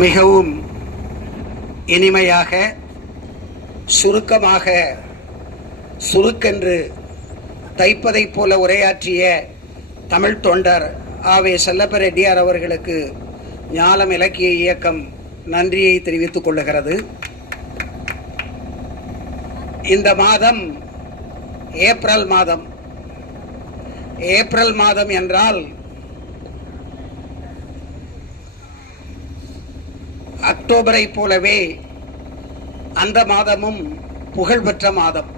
மிகவும் இனிமையாக சுருக்கமாக சுருக்கென்று தைப்பதைப் போல உரையாற்றிய தமிழ் தொண்டர் ஆவே செல்லப்ப ரெட்டியார் அவர்களுக்கு ஞாலம் இலக்கிய இயக்கம் நன்றியை தெரிவித்துக் கொள்ளுகிறது. இந்த மாதம் ஏப்ரல் மாதம். ஏப்ரல் மாதம் என்றால் அக்டோபரை போலவே அந்த மாதமும் புகழ்பெற்ற மாதம்.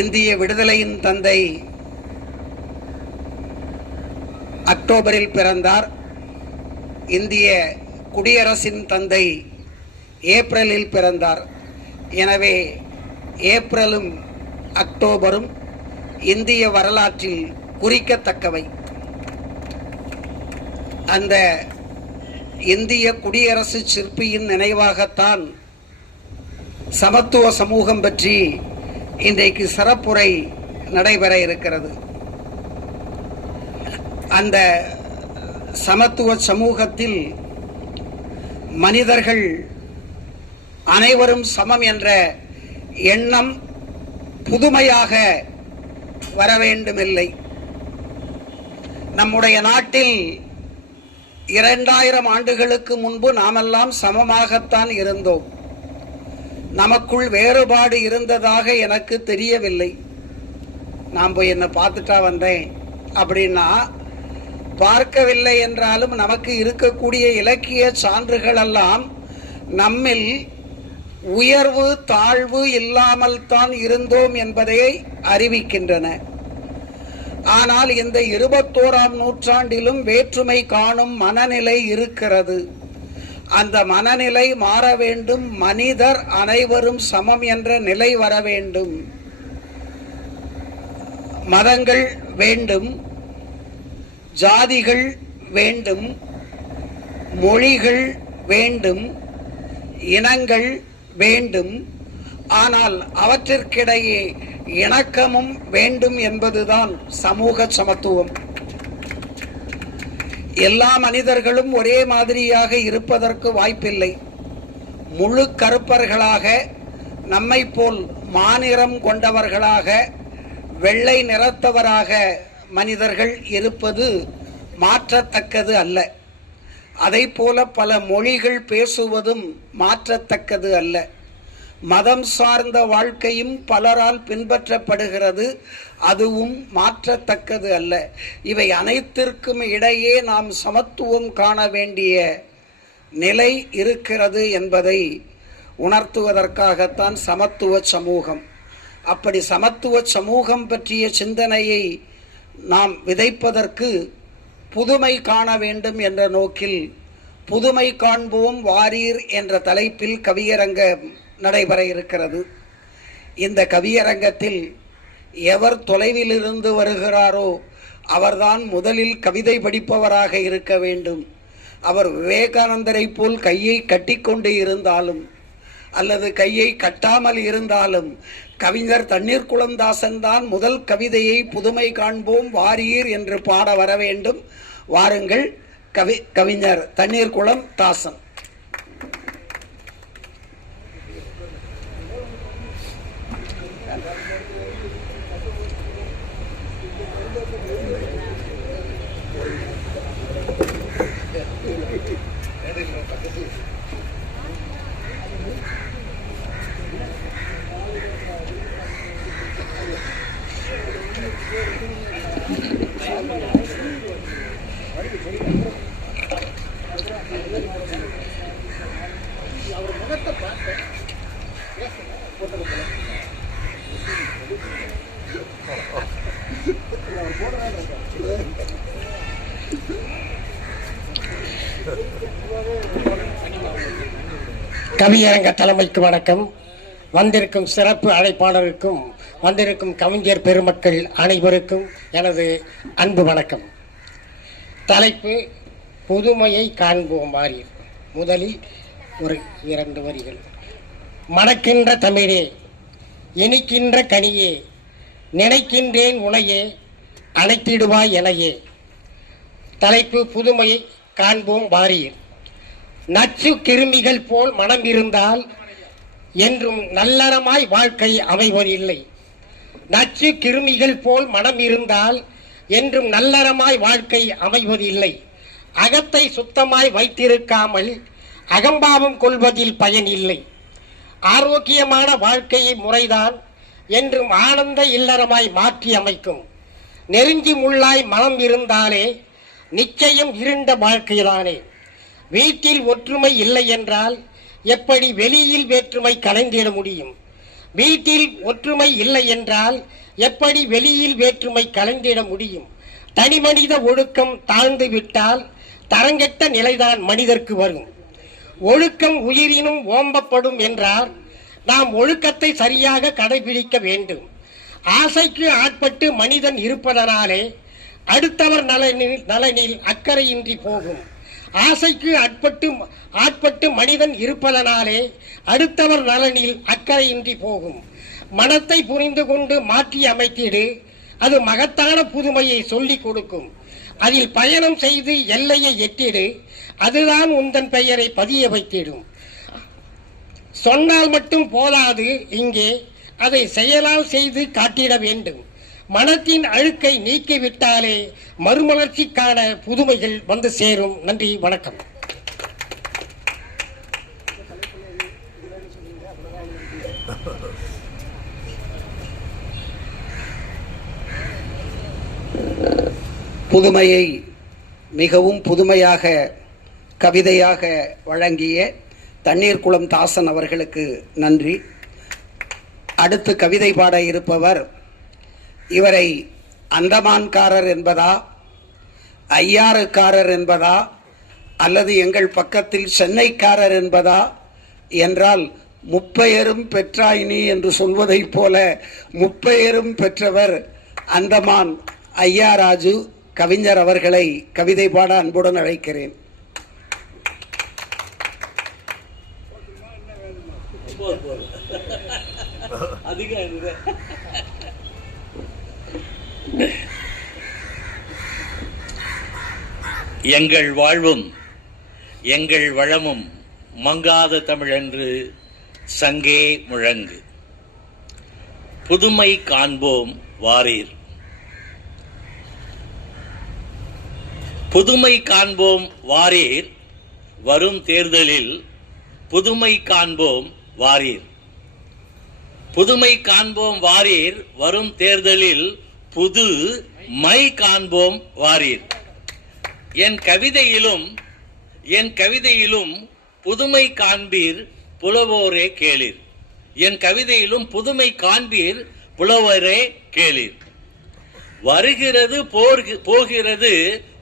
இந்திய விடுதலையின் தந்தை அக்டோபரில் பிறந்தார். இந்திய குடியரசின் தந்தை ஏப்ரலில் பிறந்தார். எனவே ஏப்ரலும் அக்டோபரும் இந்திய வரலாற்றில் குறிக்கத்தக்கவை. அந்த இந்திய குடியரசு சிற்பியின் நினைவாகத்தான் சமத்துவ சமூகம் பற்றி இன்றைக்கு சிறப்புரை நடைபெற இருக்கிறது. அந்த சமத்துவ சமூகத்தில் மனிதர்கள் அனைவரும் சமம் என்ற எண்ணம் புதுமையாக வர வேண்டுமில்லை. நம்முடைய நாட்டில் 2000 ஆண்டுகளுக்கு முன்பு நாமெல்லாம் சமமாகத்தான் இருந்தோம். நமக்குள் வேறுபாடு இருந்ததாக எனக்கு தெரியவில்லை. நான் போய் என்ன பார்த்துட்டா வந்தேன் அப்படின்னா, பார்க்கவில்லை என்றாலும் நமக்கு இருக்கக்கூடிய இலக்கிய சான்றுகள் எல்லாம் நம்மில் உயர்வு தாழ்வு இல்லாமல் தான் இருந்தோம் என்பதை அறிவிக்கின்றன. ஆனால் இந்த 21ஆம் நூற்றாண்டிலும் வேற்றுமை காணும் மனநிலை இருக்கிறது. அந்த மனநிலை மாற வேண்டும். மனிதர் அனைவரும் சமம் என்ற நிலை வர வேண்டும். மதங்கள் வேண்டும், ஜாதிகள் வேண்டும், மொழிகள் வேண்டும், இனங்கள் வேண்டும். ஆனால் அவற்றிற்கிடையே இணக்கமும் வேண்டும் என்பதுதான் சமூக சமத்துவம். எல்லா மனிதர்களும் ஒரே மாதிரியாக இருப்பதற்கு வாய்ப்பில்லை. முழு கருப்பர்களாக, நம்மை போல் மாநிறம் கொண்டவர்களாக, வெள்ளை நிறத்தவராக மனிதர்கள் இருப்பது மாற்றத்தக்கது அல்ல. அதை போல பல மொழிகள் பேசுவதும் மாற்றத்தக்கது அல்ல. மதம் சார்ந்த வாழ்க்கையும் பலரால் பின்பற்றப்படுகிறது, அதுவும் மாற்றத்தக்கது அல்ல. இவை அனைத்திற்கும் இடையே நாம் சமத்துவம் காண வேண்டிய நிலை இருக்கிறது என்பதை உணர்த்துவதற்காகத்தான் சமத்துவ சமூகம். அப்படி சமத்துவ சமூகம் பற்றிய சிந்தனையை நாம் விதைப்பதற்கு புதுமை காண வேண்டும் என்ற நோக்கில் புதுமை காண்போம் வாரீர் என்ற தலைப்பில் கவியரங்கம் நடைபெற இருக்கிறது. இந்த கவியரங்கத்தில் எவர் தொலைவில் இருந்து வருகிறாரோ அவர்தான் முதலில் கவிதை படிப்பவராக இருக்க வேண்டும். அவர் விவேகானந்தரை போல் கையை கட்டிக்கொண்டு இருந்தாலும் அல்லது கையை கட்டாமல் இருந்தாலும் கவிஞர் தண்ணீர் குளந்தாசன் தான் முதல் கவிதையை புதுமை காண்போம் வாரீர் என்று பாட வர வேண்டும். வாருங்கள், கவிஞர் தண்ணீர் குளம் தாசன். கவியரங்க தலைமைக்கு வணக்கம். வந்திருக்கும் சிறப்பு அழைப்பாளருக்கும் வந்திருக்கும் கவிஞர் பெருமக்கள் அனைவருக்கும் எனது அன்பு வணக்கம். தலைப்பு புதுமையை காண்போம் வாரீர். முதலில் ஒரு 2 வரிகள். மணக்கின்ற தமிழே, இனிக்கின்ற கனியே, நினைக்கின்றேன் உனையே, அணைத்திடுவாய் எனையே. தலைப்பு புதுமையை காண்போம் வாரீர். நச்சு கிருமிகள் போல் மனம் இருந்தால் என்றும் நல்லறமாய் வாழ்க்கை அமைவதில்லை. நச்சு கிருமிகள் போல் மனம் இருந்தால் என்றும் நல்லறமாய் வாழ்க்கை அமைவதில்லை. அகத்தை சுத்தமாய் வைத்திருக்காமல் அகம்பாவம் கொள்வதில் பயன் இல்லை. ஆரோக்கியமான வாழ்க்கையை முறைதான் என்றும் ஆனந்த இல்லறமாய் மாற்றி அமைக்கும். நெருங்கி முள்ளாய் மனம் இருந்தாலே நிச்சயம் இருண்ட வாழ்க்கையிலானே. வீட்டில் ஒற்றுமை இல்லை என்றால் எப்படி வெளியில் வேற்றுமை கலைந்திட முடியும்? வீட்டில் ஒற்றுமை இல்லை என்றால் எப்படி வெளியில் வேற்றுமை கலைந்திட முடியும்? தனி மனித ஒழுக்கம் தாழ்ந்து விட்டால் தரங்கெட்ட நிலைதான் மனிதர்க்கு வரும். ஒழுக்கம் உயிரினும் ஓம்பப்படும் என்றால் நாம் ஒழுக்கத்தை சரியாக கடைபிடிக்க வேண்டும். ஆசைக்கு ஆட்பட்டு மனிதன் இருப்பதனாலே அடுத்தவர் நலனில் அக்கறையின்றி போகும். ஆசைக்கு ஆட்பட்டு மனிதன் இருப்பதனாலே அடுத்தவர் நலனில் அக்கறையின்றி போகும். மனத்தை புரிந்து கொண்டு மாற்றி அமைத்திடு, அது மகத்தான புதுமையை சொல்லிக் கொடுக்கும். அதில் பயணம் செய்து எல்லையை எட்டிடு, அதுதான் உந்தன் பெயரை பதிய வைத்திடும். சொன்னால் மட்டும் போதாது, இங்கே அதை செயலால் செய்து காட்டிட வேண்டும். மனத்தின் அழுக்கை நீக்கிவிட்டாலே மறுமலர்ச்சிக்கான புதுமைகள் வந்து சேரும். நன்றி, வணக்கம். புதுமையை மிகவும் புதுமையாக கவிதையாக வழங்கிய தண்ணீர் குளம் தாசன் அவர்களுக்கு நன்றி. அடுத்து கவிதை பாட இருப்பவர், இவரை அந்தமான்காரர் என்பதா, ஐயாறுக்காரர் என்பதா, அல்லது எங்கள் பக்கத்தில் சென்னைக்காரர் என்பதா என்றால் முப்பெயரும் பெற்றாயினி என்று சொல்வதைப் போல முப்பெயரும் பெற்றவர் அந்தமான் ஐயாராஜு கவிஞர் அவர்களை கவிதை பாட அன்புடன் அழைக்கிறேன். எங்கள் வாழ்வும் எங்கள் வளமும் மங்காத தமிழென்று சங்கே முழங்கு. புதுமை காண்போம் வாரீர். புதுமை காண்போம் வாரீர், வரும் தேர்தலில் புதுமை காண்போம் வாரீர். புதுமை காண்போம் வாரீர், வரும் தேர்தலில் புது மை காண்போம் வாரீர். என் கவிதையிலும் புதுமை காண்பீர் புலவோரே கேளீர். என் கவிதையிலும் புதுமை காண்பீர் புலவரே கேளீர். வருகிறது போகிறது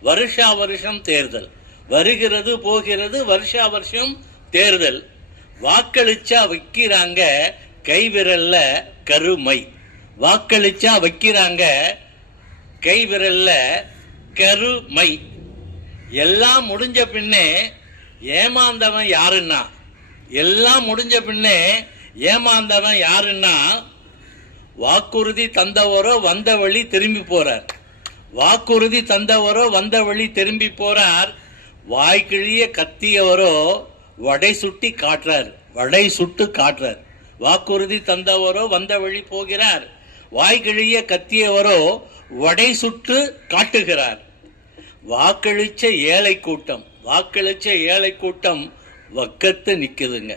வருஷா வருஷம் தேர்தல். வருகிறது போகிறது வருஷா வருஷம் தேர்தல். வாக்களிச்சா வைக்கிறாங்க கைவிரல்ல கருமை. வாக்களிச்சா வைக்கிறாங்க கைவிரல்ல கருமை. எல்லாம் முடிஞ்ச பின்னே ஏமாந்தவன் யாருன்னா, எல்லாம் முடிஞ்ச பின்னே ஏமாந்தவன் யாருன்னா, வாக்குறுதி தந்தவரோ வந்த வழி திரும்பி போறார். வாக்குறுதி தந்தவரோ வந்த வழி திரும்பி போறார். வாய்க்கிழிய கத்தியவரோ வடை சுட்டி காட்டுறார். வடை சுட்டு காட்டுறார். வாக்குறுதி தந்தவரோ வந்த வழி போகிறார். வாய்க்கிழிய கத்தியவரோ வடை சுட்டு காட்டுகிறார். வாக்களிச்ச ஏழை கூட்டம், வாக்களிச்ச ஏழை கூட்டம் வக்கத்து நிக்குதுங்க.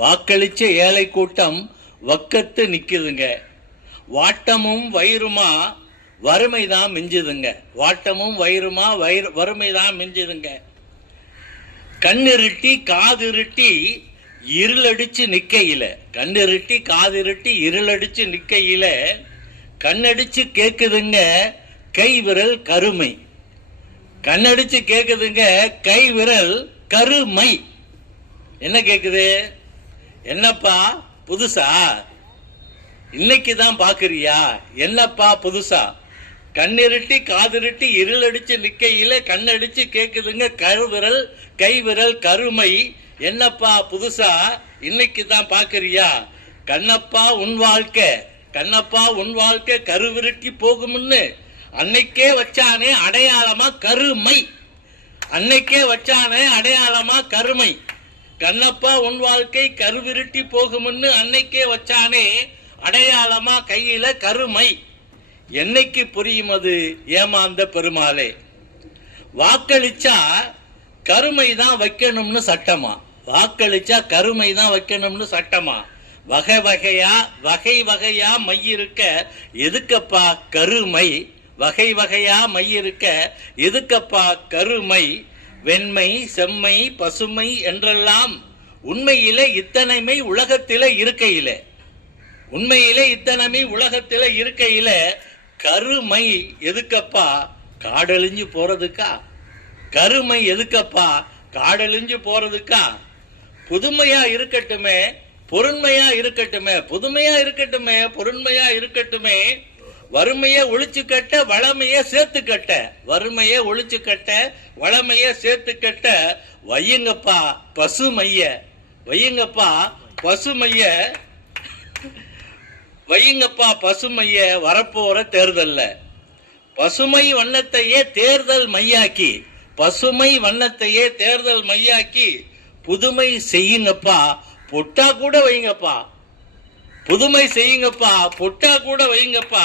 வாக்களிச்ச ஏழை கூட்டம் வக்கத்து நிக்குதுங்க. வாட்டமும் வயிறுமா வறுமைதான் மிஞ்சுதுங்க. வாட்டமும் வயிறுமா வறுமைதான் மிஞ்சுதுங்க. கண்ணிருட்டி காதிருட்டி இருளடிச்சு நிக்கையில, கண்ணிருட்டி காதிருட்டி இருளடிச்சு நிக்கையில கண்ணடிச்சு கேக்குதுங்க கை விரல் கருமை. கண்ணடிச்சு கேக்குதுங்க கை விரல் கருமை. என்ன கேக்குது? என்னப்பா புதுசா? இன்னைக்குதான் பாக்குறியா? என்னப்பா புதுசா? கண்ணிருட்டி காதிருட்டி இருளடிச்சு நிக்கையில கண்ணடிச்சு கேக்குதுங்க கருவிரல் கை விரல் கருமை. என்னப்பா புதுசா? இன்னைக்குதான் பாக்குறியா? கண்ணப்பா உன் வாழ்க்கை, கண்ணப்பா உன் வாழ்க்கை கருவிருட்டி போகும்னு அன்னைக்கே வச்சானே அடையாளமா கருமை. அன்னைக்கே வச்சானே அடையாளமா கருமை. கண்ணப்பா உன் வாழ்க்கை கருவிருட்டி போகும்னு அன்னைக்கே வச்சானே அடையாளமா கையில கருமை. என்னைக்கு புரியும் அது ஏமாந்த பெருமாளே? வாக்களிச்சா கருமை தான் வைக்கணும்னு சட்டமா? வாக்களிச்சா கருமை தான் வைக்கணும்னு சட்டமா? வகை வகையா மை இருக்க எதுக்கப்பா கருமை? வகை வகையா மை இருக்க எதுக்கப்பா கருமை? வெண்மை செம்மை பசுமை என்றெல்லாம் உண்மையிலே இத்தனைமை உலகத்தில இருக்கையிலே, உண்மையிலே இத்தனைமை உலகத்தில இருக்கையில கருமை எதுக்கப்பா காடழிஞ்சு போறதுக்கா? கருமை எதுக்கப்பா காடழிஞ்சு போறதுக்கா? புதுமையா இருக்கட்டுமே, பொருண்மையா இருக்கட்டுமே, புதுமையா இருக்கட்டுமே, பொருண்மையா இருக்கட்டுமே, வறுமையை ஒழிச்சு கட்ட வளமைய சேர்த்து கட்ட, வறுமையை ஒழிச்சு கட்ட வளமைய சேர்த்து கட்ட வையுங்கப்பா பசுமைய, வையுங்கப்பா பசுமைய, வையுங்கப்பா பசுமைய வரப்போற தேர்தல்ல. பசுமை வண்ணத்தையே தேர்தல் மையாக்கி, பசுமை வண்ணத்தையே தேர்தல் மையாக்கி புதுமை செய்யுங்கப்பா, பொட்டா கூட வைங்கப்பா. புதுமை செய்யுங்கப்பா, பொட்டா கூட வைங்கப்பா.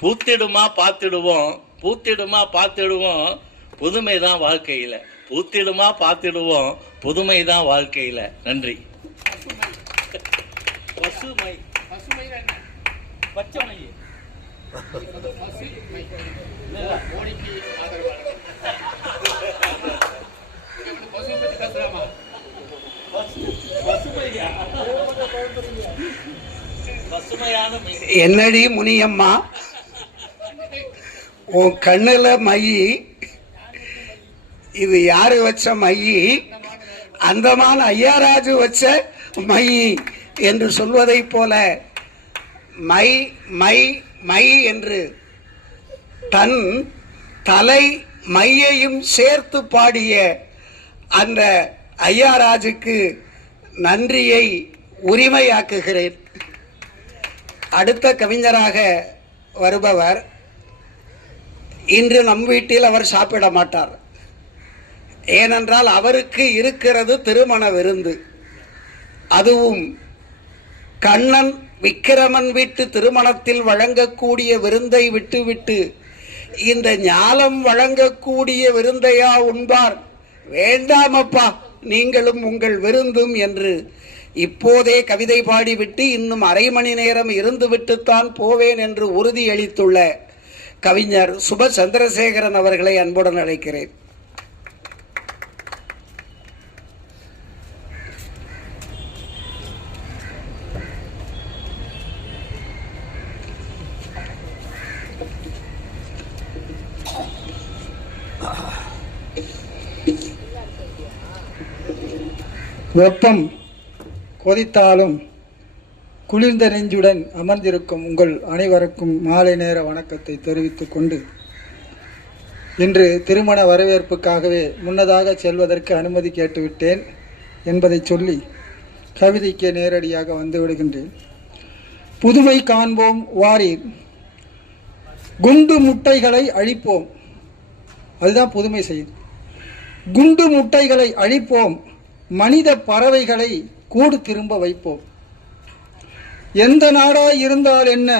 பூத்திடுமா பார்த்துடுவோம், பூத்திடுமா பார்த்துடுவோம், புதுமைதான் வாழ்க்கையில. பூத்திடுமா பார்த்துடுவோம், புதுமைதான் வாழ்க்கையில. நன்றி. பசுமை பச்சை என்னடி முனியம்மா உன் கண்ணுல மையி? இது யாரு வச்ச மையி? அந்தமான ஐயாராஜு வச்ச மையி என்று சொல்வதை போல மை மை மை என்று தன் தலை மையையும் சேர்த்து பாடிய அந்த ஐயாராஜுக்கு நன்றியை உரிமையாக்குகிறேன். அடுத்த கவிஞராக வருபவர் இன்று நம் வீட்டில் அவர் சாப்பிட மாட்டார். ஏனென்றால் அவருக்கு இருக்கிறது திருமண விருந்து. அதுவும் கண்ணன் விக்கிரமன் வீட்டு திருமணத்தில் வழங்கக்கூடிய விருந்தை விட்டுவிட்டு இந்த ஞாலம் வழங்கக்கூடிய விருந்தையா உண்பார்? வேண்டாமப்பா, நீங்களும் உங்கள் விருந்தும் என்று இப்போதே கவிதை பாடிவிட்டு இன்னும் அரை மணி நேரம் இருந்துவிட்டுத்தான் போவேன் என்று உறுதியளித்துள்ள கவிஞர் சுப சந்திரசேகரன் அவர்களை அன்புடன் அழைக்கிறேன். வெப்பம் கொதித்தாலும் குளிர்ந்த நெஞ்சுடன் அமர்ந்திருக்கும் உங்கள் அனைவருக்கும் மாலை நேர வணக்கத்தை தெரிவித்துக் கொண்டு, இன்று திருமண வரவேற்புக்காகவே முன்னதாக செல்வதற்கு அனுமதி கேட்டுவிட்டேன் என்பதை சொல்லி கவிதைக்கு நேரடியாக வந்து விடுகின்றேன். புதுமை காண்போம் வாரீர், குண்டு முட்டைகளை அழிப்போம். அதுதான் புதுமை செய்யும். குண்டு முட்டைகளை அழிப்போம், மனித பறவைகளை கூடு திரும்ப வைப்போம். எந்த நாடாய் இருந்தால் என்ன,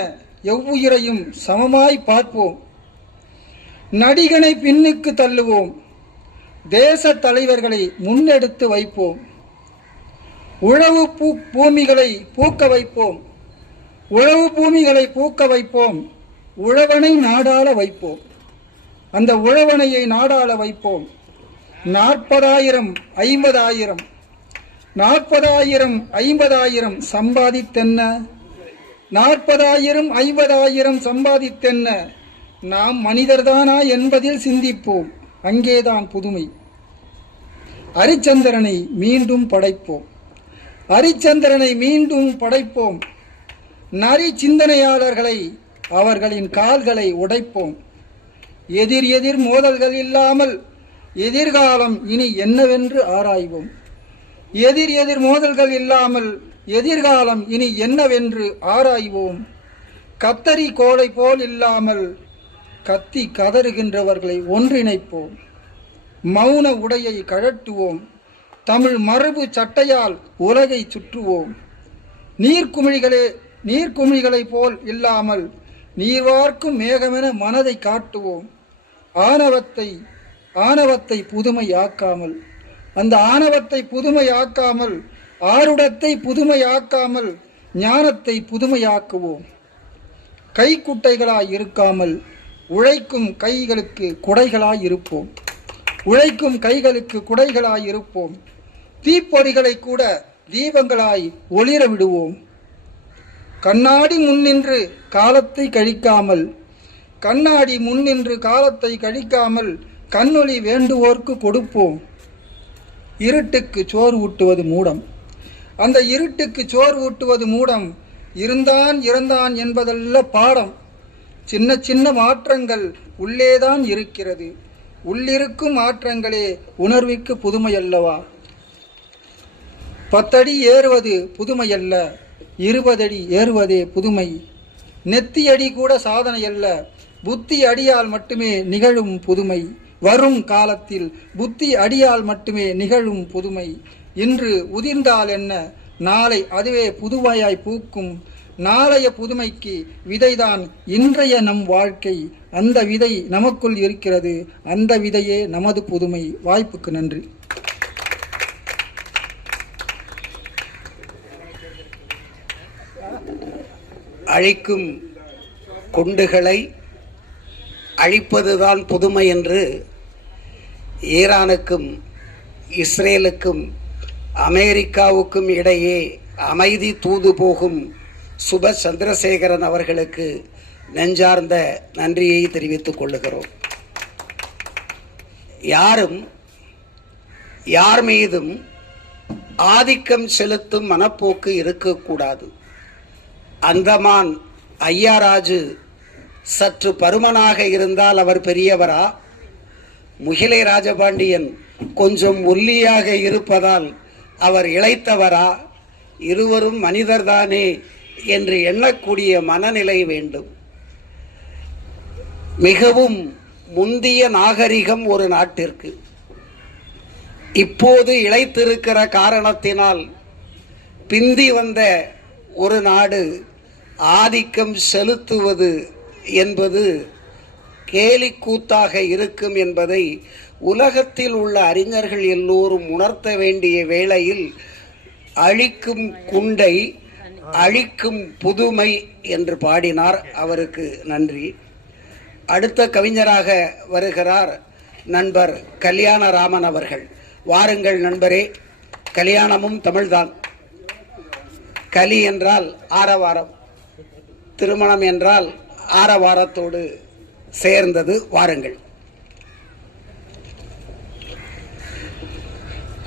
எவ்வுயிரையும் சமமாய் பார்ப்போம். நடிகனை பின்னுக்கு தள்ளுவோம், தேச தலைவர்களை முன்னெடுத்து வைப்போம். உழவு பூமிகளை பூக்க வைப்போம், உழவு பூமிகளை பூக்க வைப்போம். உழவனை நாடாள வைப்போம், அந்த உழவனையை நாடாள வைப்போம். 40,000 50,000 40,000 50,000 சம்பாதித்தென்ன, 40,000 50,000 சம்பாதித்தென்ன, நாம் மனிதர்தானா என்பதில் சிந்திப்போம். அங்கேதான் புதுமை. ஹரிச்சந்திரனை மீண்டும் படைப்போம், ஹரிச்சந்திரனை மீண்டும் படைப்போம். நரி சிந்தனையாளர்களை அவர்களின் கால்களை உடைப்போம். எதிர் மோதல்கள் இல்லாமல் எதிர்காலம் இனி என்னவென்று ஆராய்வோம். எதிர் மோதல்கள் இல்லாமல் எதிர்காலம் இனி என்னவென்று ஆராய்வோம். கத்தரி கோலை போல் இல்லாமல் கத்தி கதறுகின்றவர்களை ஒன்றிணைப்போம். மௌன உடையை கழட்டுவோம். தமிழ் மரபு சட்டையால் உலகை சுற்றுவோம். நீர்க்குமிழிகளைப் போல் இல்லாமல் நீர்வார்க்கும் மேகமென மனதை காட்டுவோம். ஆணவத்தை புதுமையாக்காமல், அந்த ஆணவத்தை புதுமையாக்காமல், ஆருடத்தை புதுமையாக்காமல் ஞானத்தை புதுமையாக்குவோம். கைக்குட்டைகளாய் இருக்காமல் உழைக்கும் கைகளுக்கு குடைகளாய் இருப்போம். உழைக்கும் கைகளுக்கு குடைகளாய் இருப்போம். தீப்பொறிகளை கூட தீபங்களாய் ஒளிர விடுவோம். கண்ணாடி முன்னின்று காலத்தை கழிக்காமல் கண்ணொளி வேண்டுவோர்க்கு கொடுப்போம். இருட்டுக்கு சோறு ஊட்டுவது மூடம். அந்த இருட்டுக்கு சோறு ஊட்டுவது மூடம். இறந்தான் என்பதல்ல பாடம். சின்ன சின்ன மாற்றங்கள் உள்ளேதான் இருக்கிறது. உள்ளிருக்கும் மாற்றங்களே உணர்விற்கு புதுமையல்லவா? 10 அடி ஏறுவது புதுமையல்ல, 20 அடி ஏறுவதே புதுமை. நெத்தி அடி கூட சாதனை அல்ல, புத்தி அடியால் மட்டுமே நிகழும் புதுமை. வரும் காலத்தில் புத்தி அடியால் மட்டுமே நிகழும் புதுமை. இன்று உதிர்ந்தால் என்ன, நாளை அதுவே புதுமையாய் பூக்கும். நாளைய புதுமைக்கு விதைதான் இன்றைய நம் வாழ்க்கை. அந்த விதை நமக்குள் இருக்கிறது. அந்த விதையே நமது புதுமை. வாய்ப்புக்கு நன்றி. அழிக்கும் குண்டுகளை அழிப்பதுதான் புதுமை என்று ஈரானுக்கும் இஸ்ரேலுக்கும் அமெரிக்காவுக்கும் இடையே அமைதி தூது போகும் சுபாஷ் சந்திரசேகரன் அவர்களுக்கு நெஞ்சார்ந்த நன்றியை தெரிவித்துக் கொள்ளுகிறோம். யாரும் யார் மீதும் ஆதிக்கம் செலுத்தும் மனப்போக்கு இருக்கக்கூடாது. அந்தமான் ஐயாராஜு சற்று பருமனாக இருந்தால் அவர் பெரியவரா? முகிலை ராஜபாண்டியன் கொஞ்சம் ஒல்லியாக இருப்பதால் அவர் இளைத்தவரா? இருவரும் மனிதர்தானே என்று எண்ணக்கூடிய மனநிலை வேண்டும். மிகவும் முந்திய நாகரிகம் ஒரு நாட்டிற்கு இப்போது இளைத்திருக்கிற காரணத்தினால் பிந்தி வந்த ஒரு நாடு ஆதிக்கம் செலுத்துவது என்பது கேலிக்கூத்தாக இருக்கும் என்பதை உலகத்தில் உள்ள அறிஞர்கள் எல்லோரும் உணர்த்த வேண்டிய வேளையில் அழிக்கும் குண்டை அழிக்கும் புதுமை என்று பாடினார். அவருக்கு நன்றி. அடுத்த கவிஞராக வருகிறார் நண்பர் கல்யாணராமன் அவர்கள். வாருங்கள் நண்பரே. கல்யாணமும் தமிழ்தான். கலி என்றால் ஆரவாரம், திருமணம் என்றால் ஆரவாரத்தோடு சேர்ந்தது. வாருங்கள்.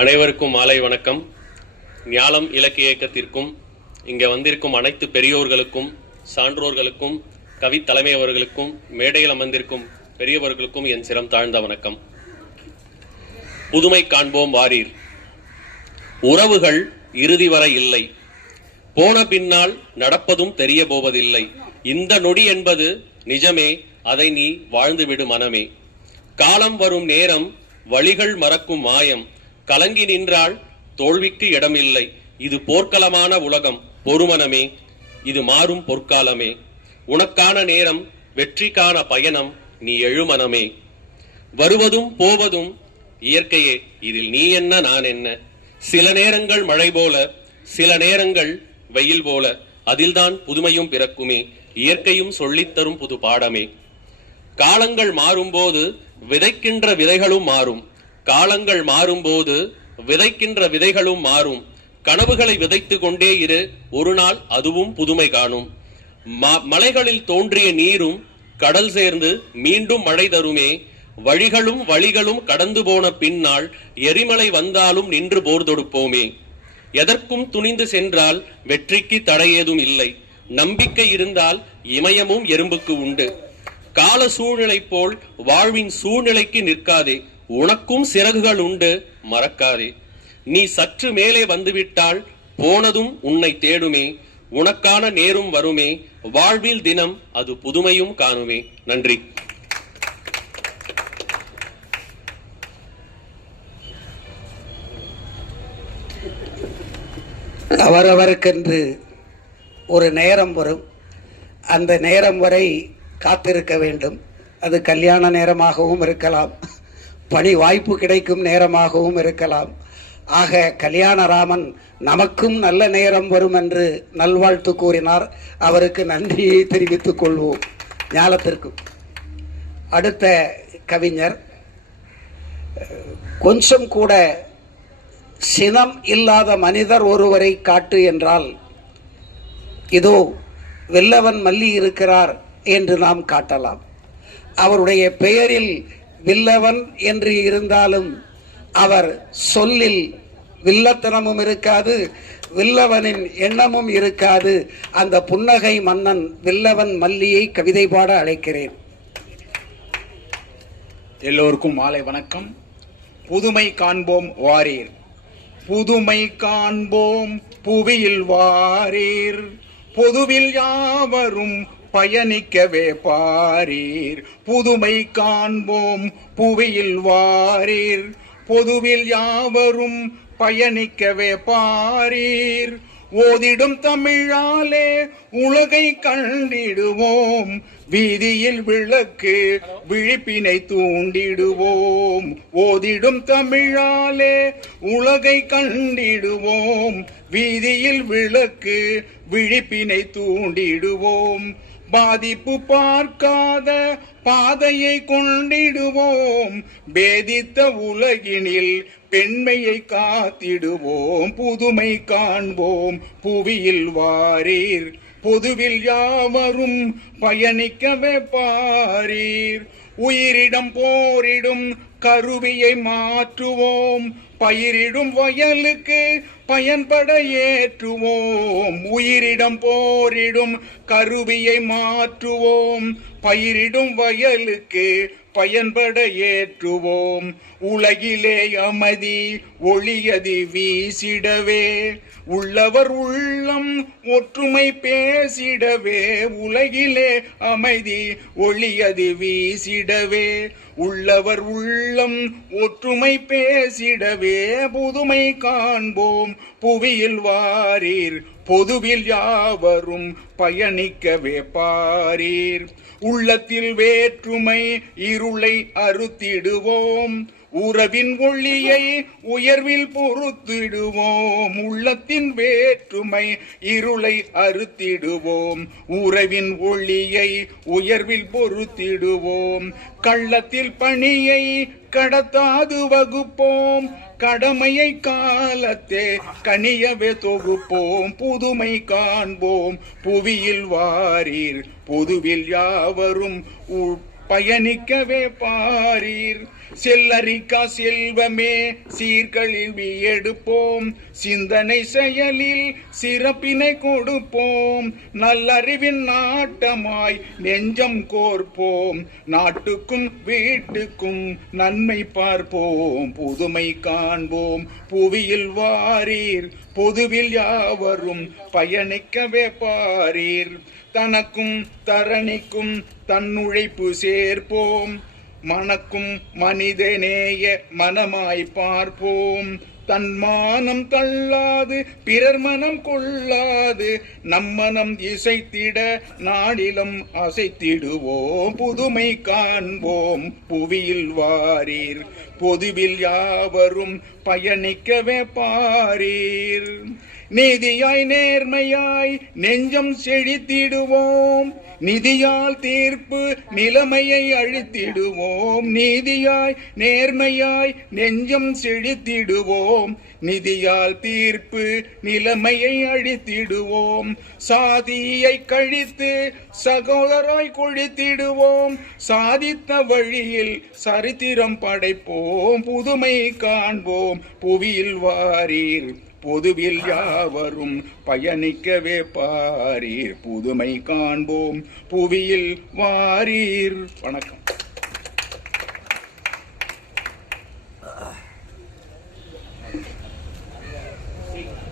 அனைவருக்கும் மாலை வணக்கம். ஞாலம் இலக்கிய இயக்கத்திற்கும் இங்கே வந்திருக்கும் அனைத்து பெரியோர்களுக்கும், சான்றோர்களுக்கும், கவி தலைமை அவர்களுக்கும், மேடையில் அமர்ந்திருக்கும் பெரியவர்களுக்கும் என் சிரம் தாழ்ந்த வணக்கம். புதுமை காண்போம் வாரீர். உறவுகள் இறுதி வரை இல்லை, போன பின்னால் நடப்பதும் தெரிய போவதில்லை. இந்த நொடி என்பது நிஜமே, அதை நீ வாழ்ந்துவிடு மனமே. காலம் வரும் நேரம் வழிகள் மறக்கும் மாயம், கலங்கி நின்றால் தோல்விக்கு இடமில்லை. இது போர்க்களமான உலகம் பொறுமனமே, இது மாறும் பொற்காலமே. உனக்கான நேரம், வெற்றிக்கான பயணம், நீ எழுமனமே. வருவதும் போவதும் இயற்கையே, இதில் நீ என்ன நான் என்ன. சில நேரங்கள் மழை போல, சில நேரங்கள் வெயில் போல, அதில்தான் புதுமையும் பிறக்குமே. இயற்கையும் சொல்லித்தரும் புது பாடமே. காலங்கள் மாறும்போது விதைக்கின்ற விதைகளும் மாறும். காலங்கள் மாறும்போது விதைக்கின்ற விதைகளும் மாறும். கனவுகளை விதைத்து கொண்டே இரு, ஒரு நாள் அதுவும் புதுமை காணும். மலைகளில் தோன்றிய நீரும் கடல் சேர்ந்து மீண்டும் மழை தருமே. வழிகளும் கடந்து போன பின்னால் எரிமலை வந்தாலும் நின்று போர் தொடுப்போமே. எதற்கும் துணிந்து சென்றால் வெற்றிக்கு தடையேதும் இல்லை. நம்பிக்கை இருந்தால் இமயமும் எறும்புக்கு உண்டு. கால சூழ்நிலை போல் வாழ்வின் சூழ்நிலைக்கு நிற்காதே. உனக்கும் சிறகுகள் உண்டு, மறக்காதே. நீ சற்று மேலே வந்துவிட்டால் போனதும் உன்னை தேடுமே. உனக்கான நேரும் வருமே. வாழ்வில் தினம் அது புதுமையும் காணுமே. நன்றி. அவரவருக்கென்று ஒரு நேரம் வரும். அந்த நேரம் வரை காத்திருக்க வேண்டும். அது கல்யாண நேரமாகவும் இருக்கலாம், பணி வாய்ப்பு கிடைக்கும் நேரமாகவும் இருக்கலாம். ஆக கல்யாணராமன் நமக்கும் நல்ல நேரம் வரும் என்று நல்வாழ்த்து கூறினார். அவருக்கு நன்றியை தெரிவித்துக் கொள்வோம். ஞாலத்திற்கும் அடுத்த கவிஞர் கொஞ்சம் கூட சினம் இல்லாத மனிதர் ஒருவரை காட்டு என்றால் இதோ வில்லவன் மல்லி இருக்கிறார் என்று நாம் காட்டலாம். அவருடைய பெயரில் வில்லவன் என்று இருந்தாலும் அவர் சொல்லில் வில்லத்தனமும் இருக்காது, வில்லவனின் எண்ணமும் இருக்காது. அந்த புன்னகை மன்னன் வில்லவன் மல்லியை கவிதை பாட அழைக்கிறேன். எல்லோருக்கும் மாலை வணக்கம். புதுமை காண்போம் வாரீர், புதுமை காண்போம் புவியில் வாரீர், பொதுவில் யாவரும் பயணிக்கவே பாரீர். புதுமை காண்போம் புவியில் வாரீர், பொதுவில் யாவரும் பயணிக்கவே பாரீர். ஓதிடும் தமிழாலே உலகை கண்டிடுவோம், வீதியில் விளக்கு விழிப்பினை தூண்டிடுவோம். ஓதிடும் தமிழாலே உலகை கண்டிடுவோம், வீதியில் விளக்கு விழிப்பினை தூண்டிடுவோம். பாதிப்பு பார்க்காத பாதையை கொண்டிடுவோம், பேதித்த உலகினில் பெண்மையை காத்திடுவோம். புதுமை காண்போம் புவியில் வாரீர், பொதுவில் யாவரும் பயணிக்கவே பாரீர். உயிரிடம் போரிடும் கருவியை மாற்றுவோம், பயிரிடும் வயலுக்கு பயன்பட ஏற்றுவோம். உயிரிடம் போரிடும் கருவியை மாற்றுவோம், பயிரிடும் வயலுக்கு பயன்பட ஏற்றுவோம். உலகிலே அமைதி ஒளியது வீசிடவே, உள்ளவர் உள்ளம் ஒற்றுமை பேசிடவே. உலகிலே அமைதி ஒளியது வீசிடவே, உள்ளவர் உள்ளம் ஒற்றுமை பேசிடவே. புதுமை காண்போம் புவியில் வாரீர், பொதுவில் யாவரும் பயணிக்கவே பாரீர். உள்ளத்தில் வேற்றுமை இருளை அறுத்திடுவோம், உறவின் ஒளியை உயர்வில் பொறுத்திடுவோம். உள்ளத்தின் வேற்றுமை இருளை அறுத்திடுவோம், உறவின் ஒளியை உயர்வில் பொறுத்திடுவோம். கள்ளத்தில் பணியை கடத்தாது வகுப்போம், கடமையை காலத்தே கனியவே தொகுப்போம். புதுமை காண்போம் புவியில் வாரீர், பொதுவில் யாவரும் பயணிக்கவே பாரீர். செல்லரிக்கா செல்வமே சீர்கழிவி எடுப்போம், சிந்தனை செயலில் சிறப்பினை கொடுப்போம். நல்லறிவின் நாட்டமாய் நெஞ்சம் கோர்ப்போம், நாட்டுக்கும் வீட்டுக்கும் நன்மை பார்ப்போம். புதுமை காண்போம் புவியில் வாரீர், பொதுவில் யாவரும் பயணிக்கவே பாரீர். தனக்கும் தரணிக்கும் தன்னுழைப்பு சேர்ப்போம், மனக்கும் மனிதநேய மனமாய் பார்ப்போம். தன்மானம் தள்ளாது பிறர் மனம் கொள்ளாது, நம்மனம் இசைத்திட நாடிலம் அசைத்திடுவோம். புதுமை காண்போம் புவியில் வாரீர், பொதுவில் யாவரும் பயணிக்கவே பாரீர். நீதியாய் நேர்மையாய் நெஞ்சம் செழித்திடுவோம், நிதியால் தீர்ப்பு நிலைமையை அழித்திடுவோம். நீதியாய் நேர்மையாய் நெஞ்சம் செழித்திடுவோம், நிதியால் தீர்ப்பு நிலைமையை அழித்திடுவோம். சாதியை கழித்து சகோதராய் கொழித்திடுவோம், சாதித்த வழியில் சரித்திரம் படைப்போம். புதுமை காண்போம் புவியில் வாரீர், பொதுவில் யாவரும் பயணிக்கவே பாரீர். புதுமை காண்போம் புவியில் வாரீர். வணக்கம்.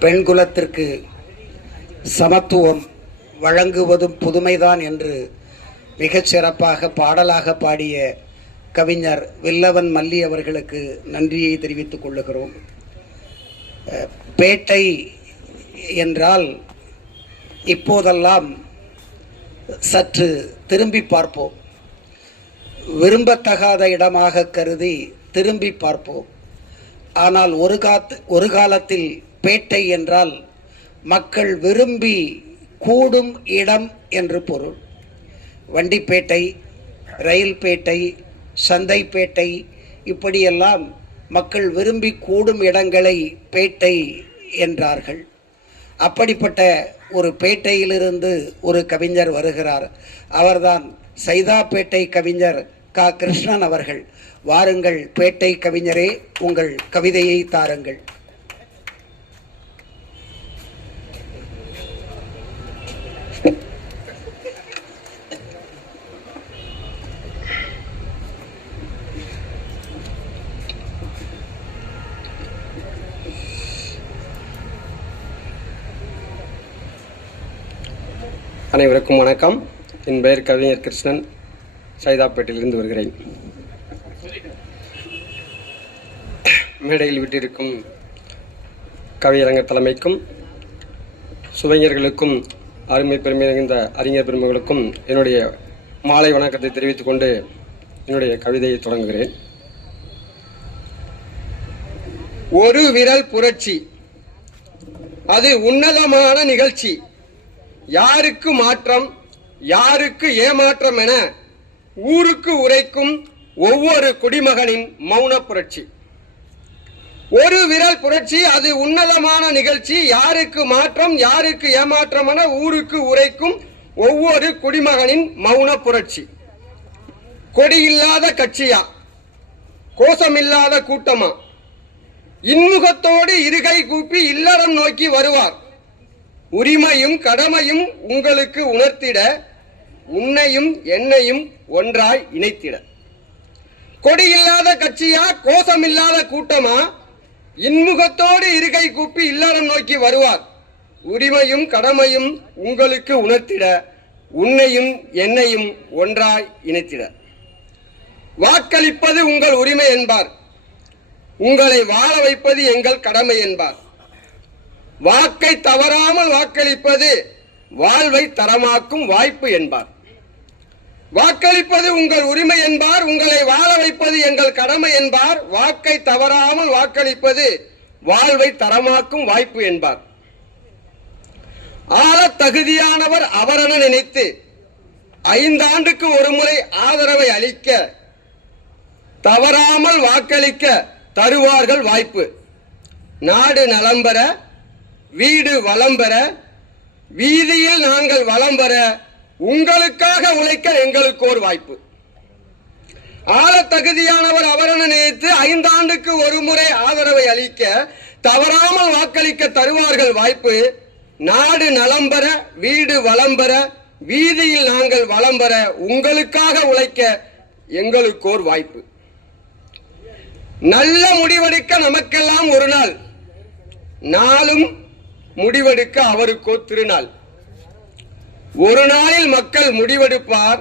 பெண் குலத்திற்கு சமத்துவம் வழங்குவதும் புதுமைதான் என்று மிகச் சிறப்பாக பாடலாக பாடிய கவிஞர் வில்லவன் மல்லி அவர்களுக்கு நன்றியை தெரிவித்துக் கொள்ளுகிறோம். பேட்டை என்றால் இப்போதெல்லாம் சற்று திரும்பி பார்ப்போம். விரும்பத்தகாத இடமாக கருதி திரும்பி பார்ப்போம். ஆனால் ஒரு காலத்தில் பேட்டை என்றால் மக்கள் விரும்பி கூடும் இடம் என்று பொருள். வண்டிப்பேட்டை, ரயில்பேட்டை, சந்தைப்பேட்டை, இப்படியெல்லாம் மக்கள் விரும்பி கூடும் இடங்களை பேட்டை என்றார்கள். அப்படிப்பட்ட ஒரு பேட்டையிலிருந்து ஒரு கவிஞர் வருகிறார். அவர்தான் சைதாப்பேட்டை கவிஞர் க. கிருஷ்ணன் அவர்கள். வாருங்கள் பேட்டை கவிஞரே, உங்கள் கவிதையை தாருங்கள். அனைவருக்கும் வணக்கம். என் பெயர் கவிஞர் கிருஷ்ணன், சைதாப்பேட்டையிலிருந்து வருகிறேன். மேடையில் விட்டிருக்கும் கவியரங்க தலைமைக்கும் சுவைஞர்களுக்கும் அருமை பெருமை மிகுந்த அறிஞர் பெருமகளுக்கும் என்னுடைய மாலை வணக்கத்தை தெரிவித்துக் கொண்டு என்னுடைய கவிதையை தொடங்குகிறேன். ஒரு விரல் புரட்சி, அது உன்னதமான நிகழ்ச்சி. யாருக்கு மாற்றம், யாருக்கு ஏமாற்றம் என ஊருக்கு உரைக்கும் ஒவ்வொரு குடிமகனின் மௌன புரட்சி. ஒரு விரல் புரட்சி, அது உன்னதமான நிகழ்ச்சி. யாருக்கு மாற்றம், யாருக்கு ஏமாற்றம் என ஊருக்கு உரைக்கும் ஒவ்வொரு குடிமகனின் மௌன புரட்சி. கொடியில்லாத கட்சியா, கோஷமில்லாத கூட்டமா, இன்முகத்தோடு இருகை கூப்பி இல்லறம் நோக்கி வருவார். உரிமையும் கடமையும் உங்களுக்கு உணர்த்திட, உன்னையும் என்னையும் ஒன்றாய் இணைத்திட. கொடியில்லாத கட்சியா, கோஷமில்லாத கூட்டமா, இன்முகத்தோடு இருகை கூப்பி இல்லறம் நோக்கி வருவார். உரிமையும் கடமையும் உங்களுக்கு உணர்த்திட, உன்னையும் என்னையும் ஒன்றாய் இணைத்திட. வாக்களிப்பது உங்கள் உரிமை என்பார், உங்களை வாழ வைப்பது எங்கள் கடமை என்பார். வாக்கை தவறாமல் வாக்களிப்பது வாழ்வை தரமாக்கும் வாய்ப்பு என்பார். வாக்களிப்பது உங்கள் உரிமை என்பார், உங்களை வாழ வைப்பது எங்கள் கடமை என்பார். வாக்கை தவறாமல் வாக்களிப்பது வாழ்வை தரமாக்கும் வாய்ப்பு என்பார். ஆள தகுதியானவர் அவரென நினைத்து 5 ஆண்டுக்கு ஒரு முறை ஆதரவை அளிக்க, தவறாமல் வாக்களிக்க தருவார்கள் வாய்ப்பு. நாடு நலம் பெற, வீடு வளம் பெற, வீதியில் நாங்கள் வளம் பெற, உங்களுக்காக உழைக்க எங்களுக்கு ஒரு வாய்ப்பு. ஆள தகுதியானவர் அவரென நினைத்து 5 ஆண்டுக்கு ஒரு முறை ஆதரவை அளிக்க, தவறாமல் வாக்களிக்க தருவார்கள் வாய்ப்பு. நாடு நலம் பெற, வீடு வளம் பெற, வீதியில் நாங்கள் வளம் பெற, உங்களுக்காக உழைக்க எங்களுக்கு ஒரு வாய்ப்பு. நல்ல முடிவெடுக்க நமக்கெல்லாம் ஒரு நாள், நாளும் முடிவெடுக்க அவருக்கோ திருநாள். ஒரு நாளில் மக்கள் முடிவெடுப்பார்,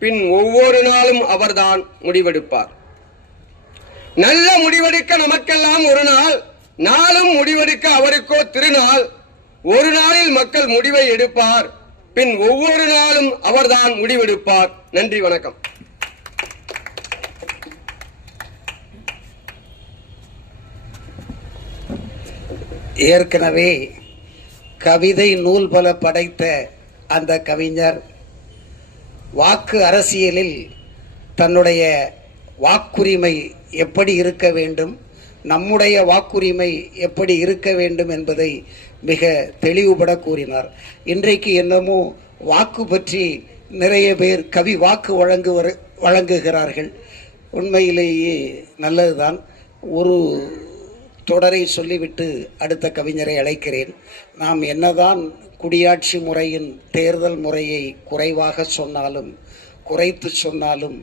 பின் ஒவ்வொரு நாளும் அவர்தான் முடிவெடுப்பார். நல்ல முடிவெடுக்க நமக்கெல்லாம் ஒரு நாள், நாளும் முடிவெடுக்க அவருக்கோ திருநாள். ஒரு நாளில் மக்கள் முடிவை எடுப்பார், பின் ஒவ்வொரு நாளும் அவர்தான் முடிவெடுப்பார். நன்றி, வணக்கம். ஏற்கனவே கவிதை நூல் பல படைத்த அந்த கவிஞர் வாக்கு அரசியலில் தன்னுடைய வாக்குரிமை எப்படி இருக்க வேண்டும், நம்முடைய வாக்குரிமை எப்படி இருக்க வேண்டும் என்பதை மிக தெளிவுபட கூறினார். இன்றைக்கு என்னமோ வாக்கு பற்றி நிறைய பேர் கவி வாக்கு வழங்குகிறார்கள். உண்மையிலேயே நல்லதுதான். ஒரு தொடரை சொல்லிவிட்டு அடுத்த கவிஞரை அழைக்கிறேன். நாம் என்னதான் குடியாட்சி முறையின் தேர்தல் முறையை குறைவாக சொன்னாலும், குறைத்து சொன்னாலும்,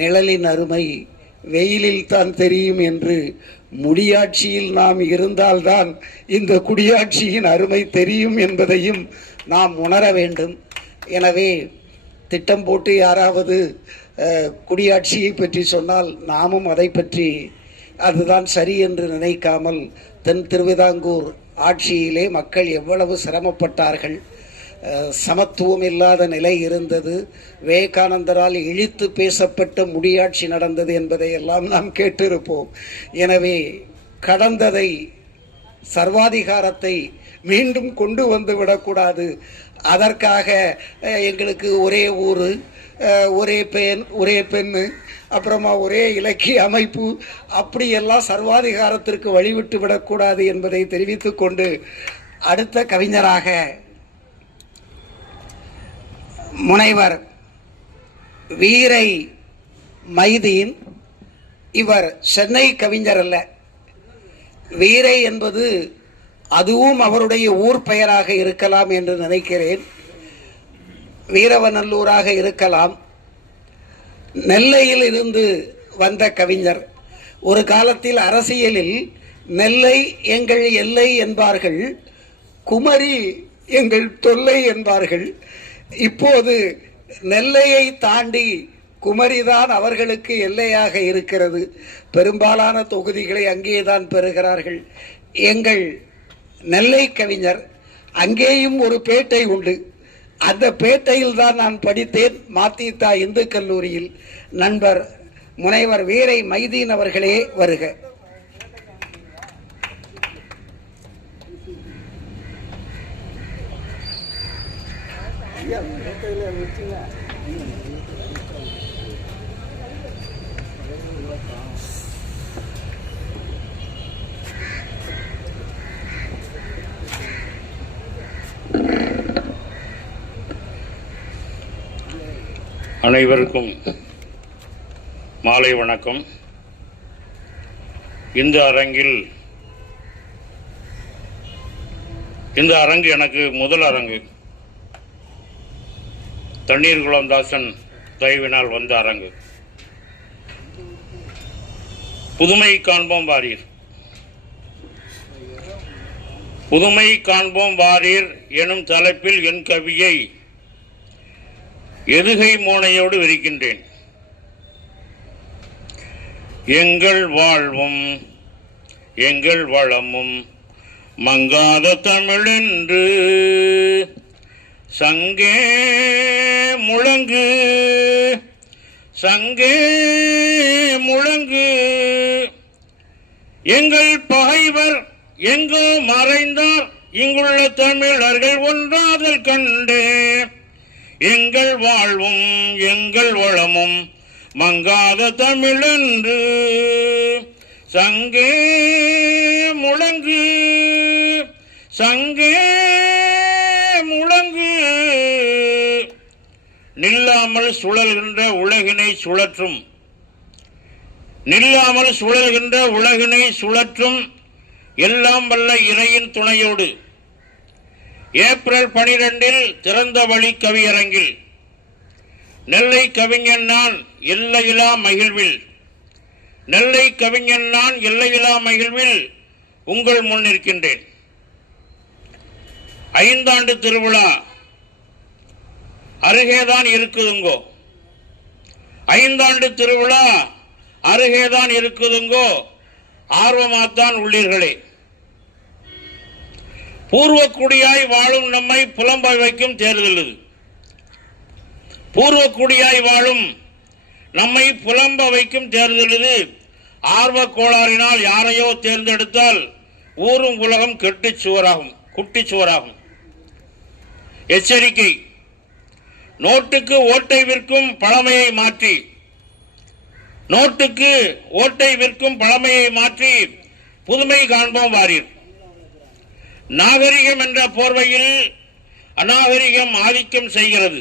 நிழலின் அருமை வெயிலில் தான் தெரியும் என்று முடியாட்சியில் நாம் இருந்தால்தான் இந்த குடியாட்சியின் அருமை தெரியும் என்பதையும் நாம் உணர வேண்டும். எனவே திட்டம் போட்டு யாராவது குடியாட்சியை பற்றி சொன்னால் நாமும் அதை பற்றி அதுதான் சரி என்று நினைக்காமல் தென் திருவிதாங்கூர் ஆட்சியிலே மக்கள் எவ்வளவு சிரமப்பட்டார்கள். சமத்துவம் இல்லாத நிலை இருந்தது. விவேகானந்தரால் இழித்து பேசப்பட்ட முடியாட்சி நடந்தது என்பதை எல்லாம் நாம் கேட்டிருப்போம். எனவே கடந்ததை, சர்வாதிகாரத்தை மீண்டும் கொண்டு வந்து விடக்கூடாது. அதற்காக எங்களுக்கு ஒரே ஊர், ஒரே பெண்ணு, அப்புறமா ஒரே இலக்கிய அமைப்பு, அப்படியெல்லாம் சர்வாதிகாரத்திற்கு வழிவிட்டு விடக்கூடாது என்பதை தெரிவித்துக் கொண்டு அடுத்த கவிஞராக முனைவர் வீரை மைதீன். இவர் சென்னை கவிஞர் அல்ல. வீரை என்பது அதுவும் அவருடைய ஊர் பெயராக இருக்கலாம் என்று நினைக்கிறேன். வீரவநல்லூராக இருக்கலாம். நெல்லையில் இருந்து வந்த கவிஞர். ஒரு காலத்தில் அரசியலில் நெல்லை எங்கள் எல்லை என்பார்கள், குமரி எங்கள் தொல்லை என்பார்கள். இப்போது நெல்லையை தாண்டி குமரிதான் அவர்களுக்கு எல்லையாக இருக்கிறது. பெரும்பாலான தொகுதிகளை அங்கேதான் பெறுகிறார்கள். எங்கள் நெல்லை கவிஞர், அங்கேயும் ஒரு பேட்டை உண்டு. அந்த பேட்டையில் தான் நான் படித்தேன், மாத்தித்தா இந்து கல்லூரியில். நண்பர் முனைவர் வீரை மைதீன் அவர்களே வருக. அனைவருக்கும் மாலை வணக்கம். இந்த அரங்கு எனக்கு முதல் அரங்கு. தண்ணீர் குளம்தாசன் தயவினால் வந்த அரங்கு. புதுமை காண்போம் வாரீர். புதுமை காண்போம் வாரீர் எனும் தலைப்பில் என் கவியை எதுகை மோனையோடு விரிக்கின்றேன். எங்கள் வாழ்வும் எங்கள் வளமும் மங்காத தமிழென்று சங்கே முழங்கு, சங்கே முழங்கு. எங்கள் பகைவர் எங்கோ மறைந்தார், இங்குள்ள தமிழர்கள் ஒன்றாதல் கண்டு. எங்கள் வாழ்வும் எங்கள் வளமும் மங்காத தமிழென்று சங்கே முழங்கு, சங்கே முழங்கு. நில்லாமல் சுழல்கின்ற உலகினை சுழற்றும், நில்லாமல் சுழல்கின்ற உலகினை சுழற்றும் எல்லாம் வல்ல இறையின் துணையோடு ஏப்ரல் 12 திறந்த வழி கவியரங்கில் நெல்லை கவிஞன் நான் எல்லையிலா மகிழ்வில், நெல்லை கவிஞன் நான் எல்லையிலா மகிழ்வில் உங்கள் முன் நிற்கின்றேன். 5 ஆண்டு திருவிழா அருகேதான் இருக்குதுங்கோ, 5 ஆண்டு திருவிழா அருகேதான் இருக்குதுங்கோ, ஆர்வமாத்தான் உள்ளீர்களே. பூர்வக்குடியாய் வாழும் நம்மை புலம்ப வைக்கும் தேர்தல் இது. பூர்வக்குடியாய் வாழும் நம்மை புலம்ப வைக்கும் தேர்தல் இது. ஆர்வ கோளாறினால் யாரையோ தேர்ந்தெடுத்தால் ஊரும் உலகம் கெட்டுச்சுவராகும், குட்டிச்சுவராகும். எச்சரிக்கை. நோட்டுக்கு ஓட்டை விற்கும் பழமையை மாற்றி, நோட்டுக்கு ஓட்டை விற்கும் பழமையை மாற்றி புதுமை காண்போம் வாரீர். நாகரிகம் என்ற போர்வையில் அநாகரிகம் ஆதிக்கம் செய்கிறது.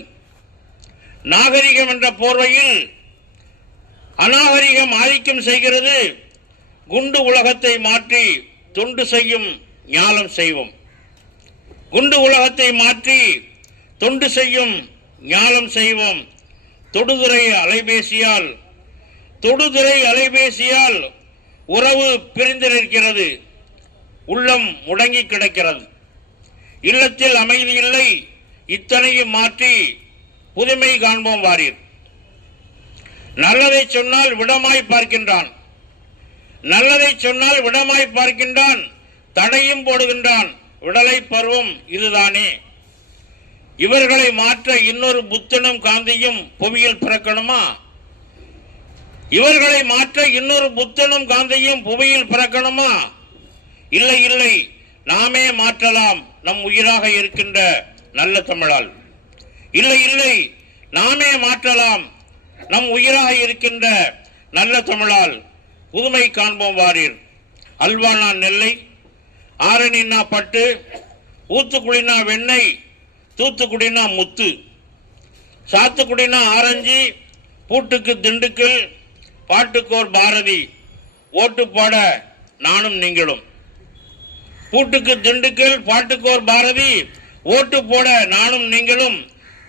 நாகரிகம் என்ற போர்வையில் அநாகரிகம் ஆதிக்கம் செய்கிறது. குண்டு உலகத்தை மாற்றி தொண்டு செய்யும் ஞானம் செய்வோம். குண்டு உலகத்தை மாற்றி தொண்டு செய்யும் ஞானம் செய்வோம். தொடுதுறை அலைபேசியால், தொடுதுறை அலைபேசியால் உறவு பிரிந்து நிற்கிறது, உள்ளம் முடங்கி கிடக்கிறது. இல்லத்தில் அமைதி இல்லை, இத்தனையும் மாற்றி புதுமை காண்போம் வாரீர். நல்லதை சொன்னால் விடமாய் பார்க்கின்றான், நல்லதை சொன்னால் விடமாய் பார்க்கின்றான். தடையும் போடுகின்றான். விடலை பருவம் இதுதானே. இவர்களை மாற்ற இன்னொரு புத்தனும் காந்தியும் புவியில் பிறக்கணுமா? இவர்களை மாற்ற இன்னொரு புத்தனும் காந்தியும் புவியில் பிறக்கணுமா? இல்லை இல்லை, நாமே மாற்றலாம் நம் உயிராக இருக்கின்ற நல்ல தமிழால். இல்லை இல்லை, நாமே மாற்றலாம் நம் உயிராக இருக்கின்ற நல்ல தமிழால். புதுமை காண்போம் வாரீர். அல்வானா நெல்லை, ஆரணினா பட்டு, ஊத்துக்குடினா வெண்ணெய், தூத்துக்குடினா முத்து, சாத்துக்குடினா ஆரஞ்சு, பூட்டுக்கு திண்டுக்கல், பாட்டுக்கோர் பாரதி, ஓட்டு போட நானும் நீங்களும். பூட்டுக்கு திண்டுக்கல், பாட்டுக்கோர் பாரதி, ஓட்டு போட நானும் நீங்களும்.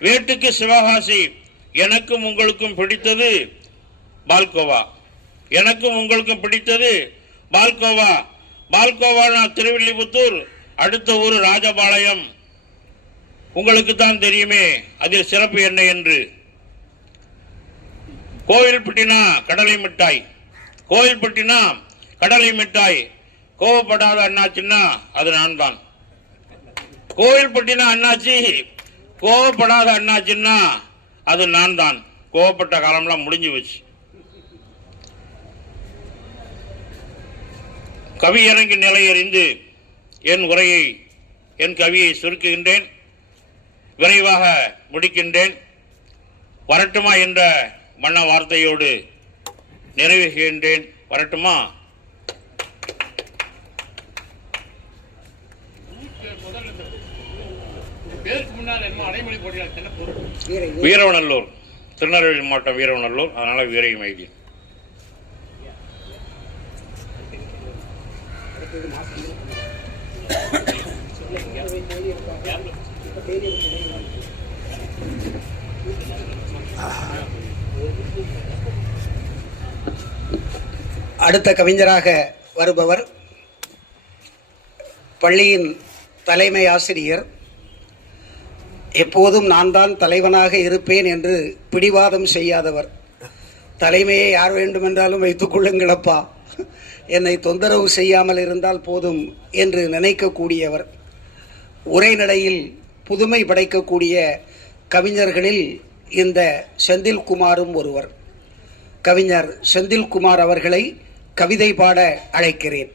வேட்டுக்கு சிவகாசி, எனக்கும் உங்களுக்கும் பிடித்தது பால்கோவா. எனக்கும் உங்களுக்கும் பிடித்தது பால்கோவா. பால்கோவா திருவில்லிபுத்தூர், அடுத்த ஊர் ராஜபாளையம். உங்களுக்கு தான் தெரியுமே அதில் சிறப்பு என்ன என்று. கோவில்பட்டினா கடலை மிட்டாய், கோவில்பட்டினா கடலை மிட்டாய். கோவப்படாத அண்ணாச்சின்னா அது நான் தான். கோவில்பட்டினா அண்ணாச்சி, கோவப்படாத அண்ணாச்சின்னா அது நான் தான். கோவப்பட்ட காலம்லாம் முடிஞ்சு வச்சு. கவியரங்கு நிலையறிந்து என் கவியை சுருக்குகின்றேன், விரைவாக முடிக்கின்றேன். வரட்டுமா என்ற மன்ன வார்த்தையோடு நிறைவேற்றுகின்றேன். வரட்டுமா? வீரவநல்லூர், திருநெல்வேலி மாவட்டம் வீரவநல்லூர், அதனால வீரையும் ஐடி. அடுத்த கவிஞராக வருபவர் பள்ளியின் தலைமை ஆசிரியர். எப்போதும் நான் தான் தலைவனாக இருப்பேன் என்று பிடிவாதம் செய்யாதவர். தலைமையை யார் வேண்டுமென்றாலும் வைத்துக் கொள்ளுங்களப்பா, என்னை தொந்தரவு செய்யாமல் இருந்தால் போதும் என்று நினைக்கக்கூடியவர். உரைநடையில் புதுமை படைக்கக்கூடிய கவிஞர்களில் இந்த செந்தில்குமாரும் ஒருவர். கவிஞர் செந்தில்குமார் அவர்களை கவிதை பாட அழைக்கிறேன்.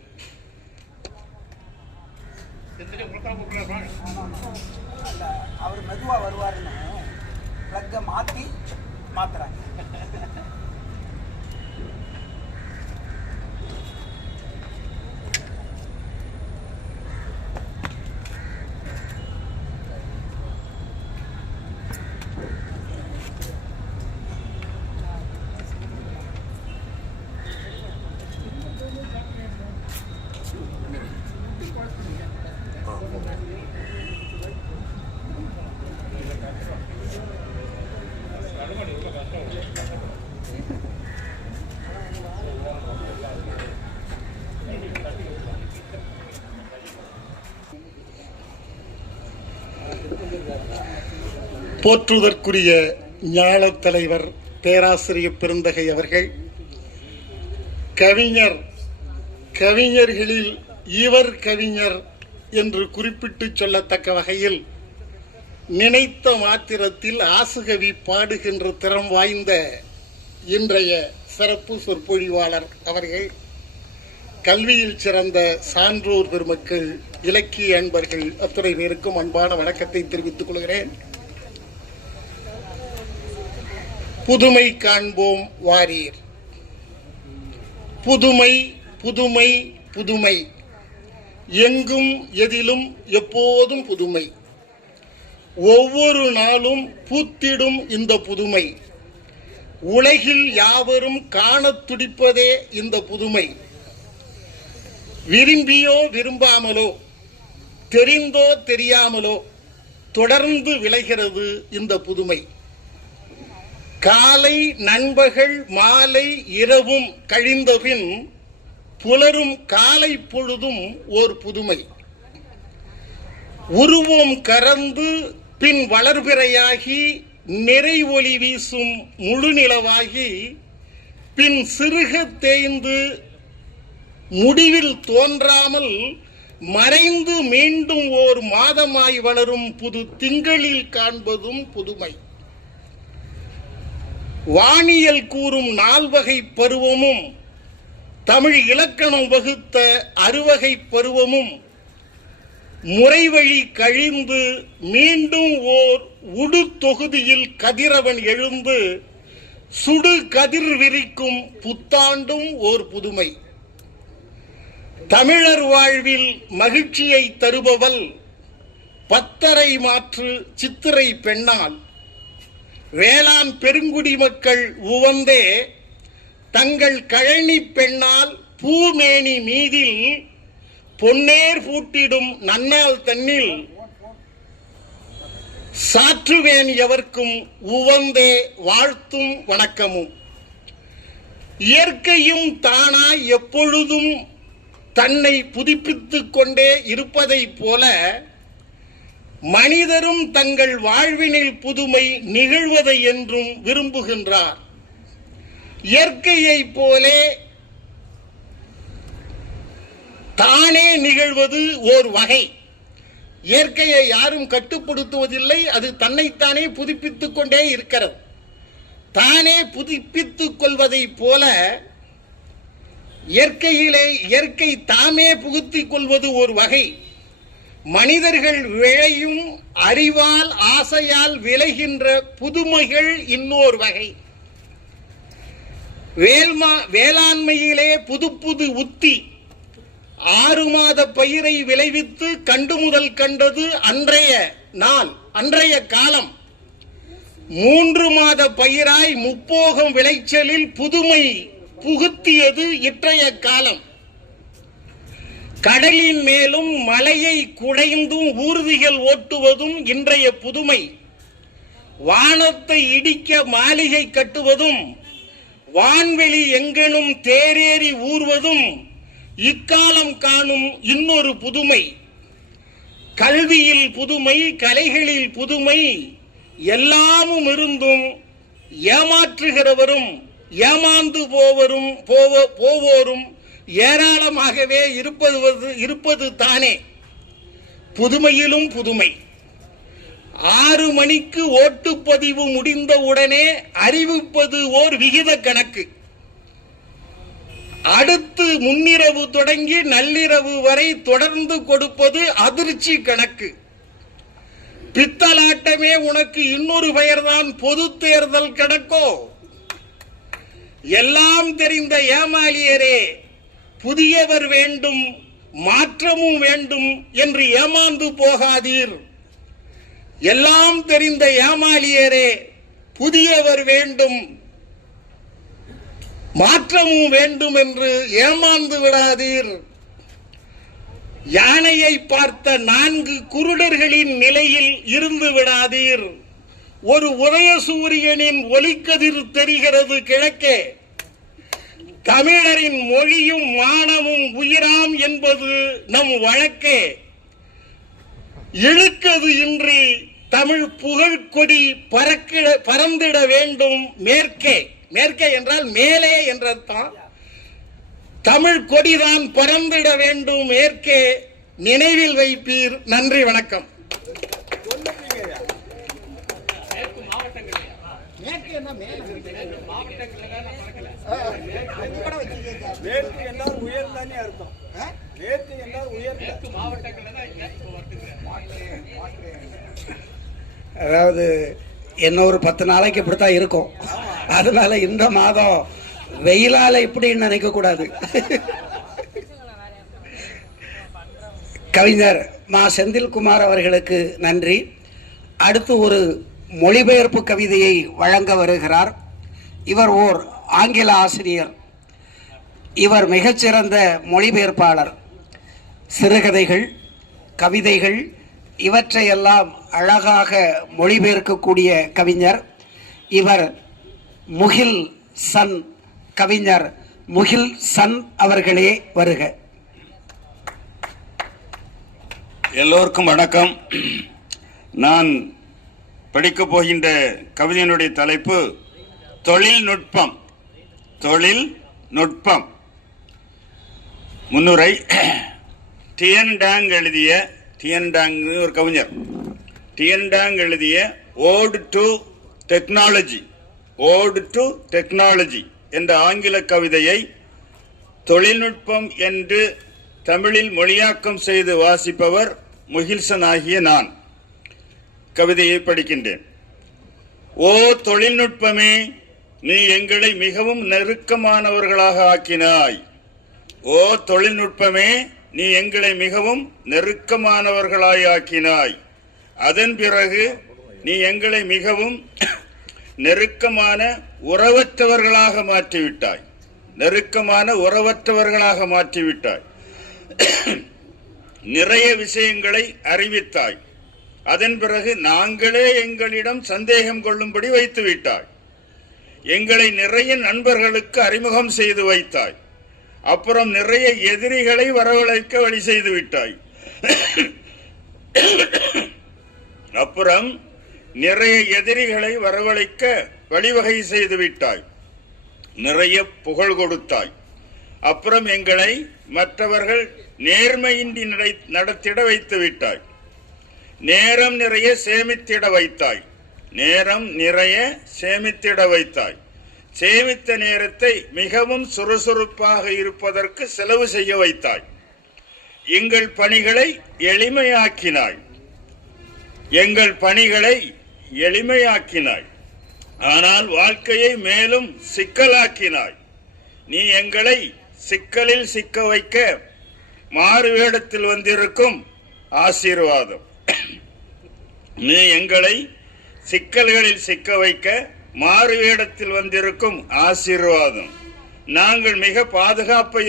அவர் மெதுவா வருவாருன்னு பிளக்க மாத்துறாங்க. போற்றுவதற்குரிய ஞாழத் தலைவர் பேராசிரியர் பெருந்தகை அவர்கள், கவிஞர்களில் இவர் கவிஞர் என்று குறிப்பிட்டு சொல்லத்தக்க வகையில் நினைத்த மாத்திரத்தில் ஆசுகவி பாடுகின்ற திறம் வாய்ந்த இன்றைய சிறப்பு சொற்பொழிவாளர் அவர்கள், கல்வியில் சிறந்த சான்றோர் பெருமக்கள், இலக்கிய அன்பர்கள் அத்துறை பேருக்கும் அன்பான வணக்கத்தை தெரிவித்துக் கொள்கிறேன். புதுமை காண்போம் வாரீர். புதுமை புதுமை புதுமை, எங்கும் எதிலும் எப்போதும் புதுமை. ஒவ்வொரு நாளும் பூத்திடும் இந்த புதுமை. உலகில் யாவரும் காணத் துடிப்பதே இந்த புதுமை. விரும்பியோ விரும்பாமலோ, தெரிந்தோ தெரியாமலோ தொடர்ந்து விளைகிறது இந்த புதுமை. காலை நண்பகல் மாலை இரவும் கழிந்தபின் புலரும் காலை பொழுதும் ஓர் புதுமை. உருவம் கறந்து பின் வளர்பிறையாகி நிறை ஒளி வீசும் முழு நிலவாகி பின் சிறுக தேய்ந்து முடிவில் தோன்றாமல் மறைந்து மீண்டும் ஓர் மாதமாய் வளரும் புது திங்களில் காண்பதும் புதுமை. வானியல் கூறும் 4 வகை பருவமும் தமிழ் இலக்கணம் வகுத்த 6 வகை பருவமும் முறைவழி கழிந்து மீண்டும் ஓர் உடு தொகுதியில் கதிரவன் எழுந்து சுடு கதிர் விரிக்கும் புத்தாண்டும் ஓர் புதுமை. தமிழர் வாழ்வில் மகிழ்ச்சியை தருபவள் பத்தரை மாற்று சித்திரை பெண்ணால் வேளாண் பெருங்குடி மக்கள் உவந்தே தங்கள் கழனி பெண்ணால் பூமேனி மீதில் பொன்னேர் பூட்டிடும் நன்னாள் தன்னில் சாற்றுவேன் எவர்க்கும் உவந்தே வாழ்த்தும் வணக்கமும். இயற்கையும் தானாய் எப்பொழுதும் தன்னை புதுப்பித்துக் கொண்டே இருப்பதைப் போல மனிதரும் தங்கள் வாழ்வினில் புதுமை நிகழ்வதை என்றும் விரும்புகின்றார். இயற்கையைப் போலே தானே நிகழ்வது ஓர் வகை. இயற்கையை யாரும் கட்டுப்படுத்துவதில்லை, அது தன்னைத்தானே புதுப்பித்துக் கொண்டே இருக்கிறது. தானே புதுப்பித்துக் கொள்வதைப் போல இயற்கை தாமே புகுத்திக் கொள்வது ஒரு வகை. மனிதர்கள் விழையும் அறிவால் ஆசையால் விளைகின்ற புதுமைகள் இன்னொரு வகை. வேளாண்மையிலே புது உத்தி. 6 மாத பயிரை விளைவித்து கண்டு முதல் கண்டது அன்றைய காலம். 3 மாத பயிராய் முப்போகம் விளைச்சலில் புதுமை புகுத்தியது இன்றைய காலம். கடலின் மேலும் மலையை குடைந்தும் ஊர்திகள் ஓட்டுவதும் இன்றைய புதுமை. வானத்தை இடிக்க மாளிகை கட்டுவதும் வான்வெளி எங்கெனும் தேரேறி ஊர்வதும் இக்காலம் காணும் இன்னொரு புதுமை. கல்வியில் புதுமை, கலைகளில் புதுமை, எல்லாமும் இருந்தும் ஏமாற்றுகிறவரும் ஏமாந்து போவோரும் ஏராளமாகவே இருப்பது தானே. புதுமையிலும் புதுமை. 6 மணிக்கு ஓட்டுப்பதிவு முடிந்தவுடனே அறிவிப்பது ஓர் விகித கணக்கு. அடுத்து முன்னிரவு தொடங்கி நள்ளிரவு வரை தொடர்ந்து கொடுப்பது அதிர்ச்சி கணக்கு. பித்தலாட்டமே உனக்கு இன்னொரு பெயர்தான் பொது தேர்தல் கணக்கோ? எல்லாம் தெரிந்த ஏமாளியரே, புதியவர் வேண்டும், மாற்றமும் வேண்டும் என்று ஏமாந்து போகாதீர். எல்லாம் தெரிந்த ஏமாளியரே, புதியவர் வேண்டும், மாற்றமும் வேண்டும் என்று ஏமாந்து விடாதீர். யானையை பார்த்த 4 குருடர்களின் நிலையில் இருந்து விடாதீர். ஒரு உதயசூரியனின் ஒளிக்கதிர் தெரிகிறது கிழக்கே. தமிழரின் மொழியும் மானமும் உயிராம் என்பது நம் வழக்கே. இழுக்கது இன்றி தமிழ் புகழ்கொடி பறந்திட வேண்டும் மேற்கே. மேற்கே என்றால் மேலே என்ற அர்த்தம். தமிழ் கொடிதான் பறந்திட வேண்டும் மேற்கே. நினைவில் வைப்பீர். நன்றி, வணக்கம். அதாவது இன்னொரு 10 நாளைக்கு இப்படித்தான் இருக்கும். அதனால இந்த மாதம் வெயிலால இப்படின்னு நினைக்க கூடாது. கவிஞர் மா செந்தில்குமார் அவர்களுக்கு நன்றி. அடுத்து ஒரு மொழிபெயர்ப்பு கவிதையை வழங்க வருகிறார். இவர் ஓர் ஆங்கில ஆசிரியர். இவர் மிகச்சிறந்த மொழிபெயர்ப்பாளர். சிறுகதைகள், கவிதைகள் இவற்றையெல்லாம் அழகாக மொழிபெயர்க்கக்கூடிய கவிஞர். இவர் முகில் சன், கவிஞர் முகில் சன் அவர்களே வருக. எல்லோருக்கும் வணக்கம். நான் படிக்கப் போகின்ற கவிதையினுடைய தலைப்பு தொழில்நுட்பம். தொழில்நுட்பம். முன்னுரை. டிஎன் டாங் ஒரு கவிஞர் டிஎன் டாங் எழுதிய ஓடு டு டெக்னாலஜி என்ற ஆங்கில கவிதையை தொழில்நுட்பம் என்று தமிழில் மொழியாக்கம் செய்து வாசிப்பவர் முகில்சன் ஆகிய நான் கவிதையை படிக்கின்றேன். ஓ தொழில்நுட்பமே, நீ எங்களை மிகவும் நெருக்கமானவர்களாக ஆக்கினாய். ஓ தொழில்நுட்பமே, நீ எங்களை மிகவும் நெருக்கமானவர்களாய் ஆக்கினாய். அதன் பிறகு நீ எங்களை மிகவும் நெருக்கமான உறவற்றவர்களாக மாற்றிவிட்டாய். நிறைய விஷயங்களை அறிவித்தாய். அதன் பிறகு நாங்களே எங்களிடம் சந்தேகம் கொள்ளும்படி வைத்து விட்டாய். எங்களை நிறைய நண்பர்களுக்கு அறிமுகம் செய்து வைத்தாய். அப்புறம் நிறைய எதிரிகளை வரவழைக்க வழி செய்து விட்டாய். வழிவகை செய்து விட்டாய். நிறைய புகழ் கொடுத்தாய். அப்புறம் எங்களை மற்றவர்கள் நேர்மையின்றி நடத்திட வைத்து விட்டாய். நேரம் நிறைய சேமித்திட வைத்தாய். சேமித்த நேரத்தை மிகவும் சுறுசுறுப்பாக இருப்பதற்கு செலவு செய்ய வைத்தாய். எங்கள் பணிகளை எளிமையாக்கினாய். ஆனால் வாழ்க்கையை மேலும் சிக்கலாக்கினாய். நீ எங்களை சிக்கலில் சிக்க வைக்க மாறு வேடத்தில் வந்திருக்கும் ஆசீர்வாதம். நீ எங்களை சிக்கல்களில் சிக்க வைக்க மாறு வேடத்தில் வந்திருக்கும் ஆசீர்வாதம். நாங்கள் மிக பாதுகாப்பாக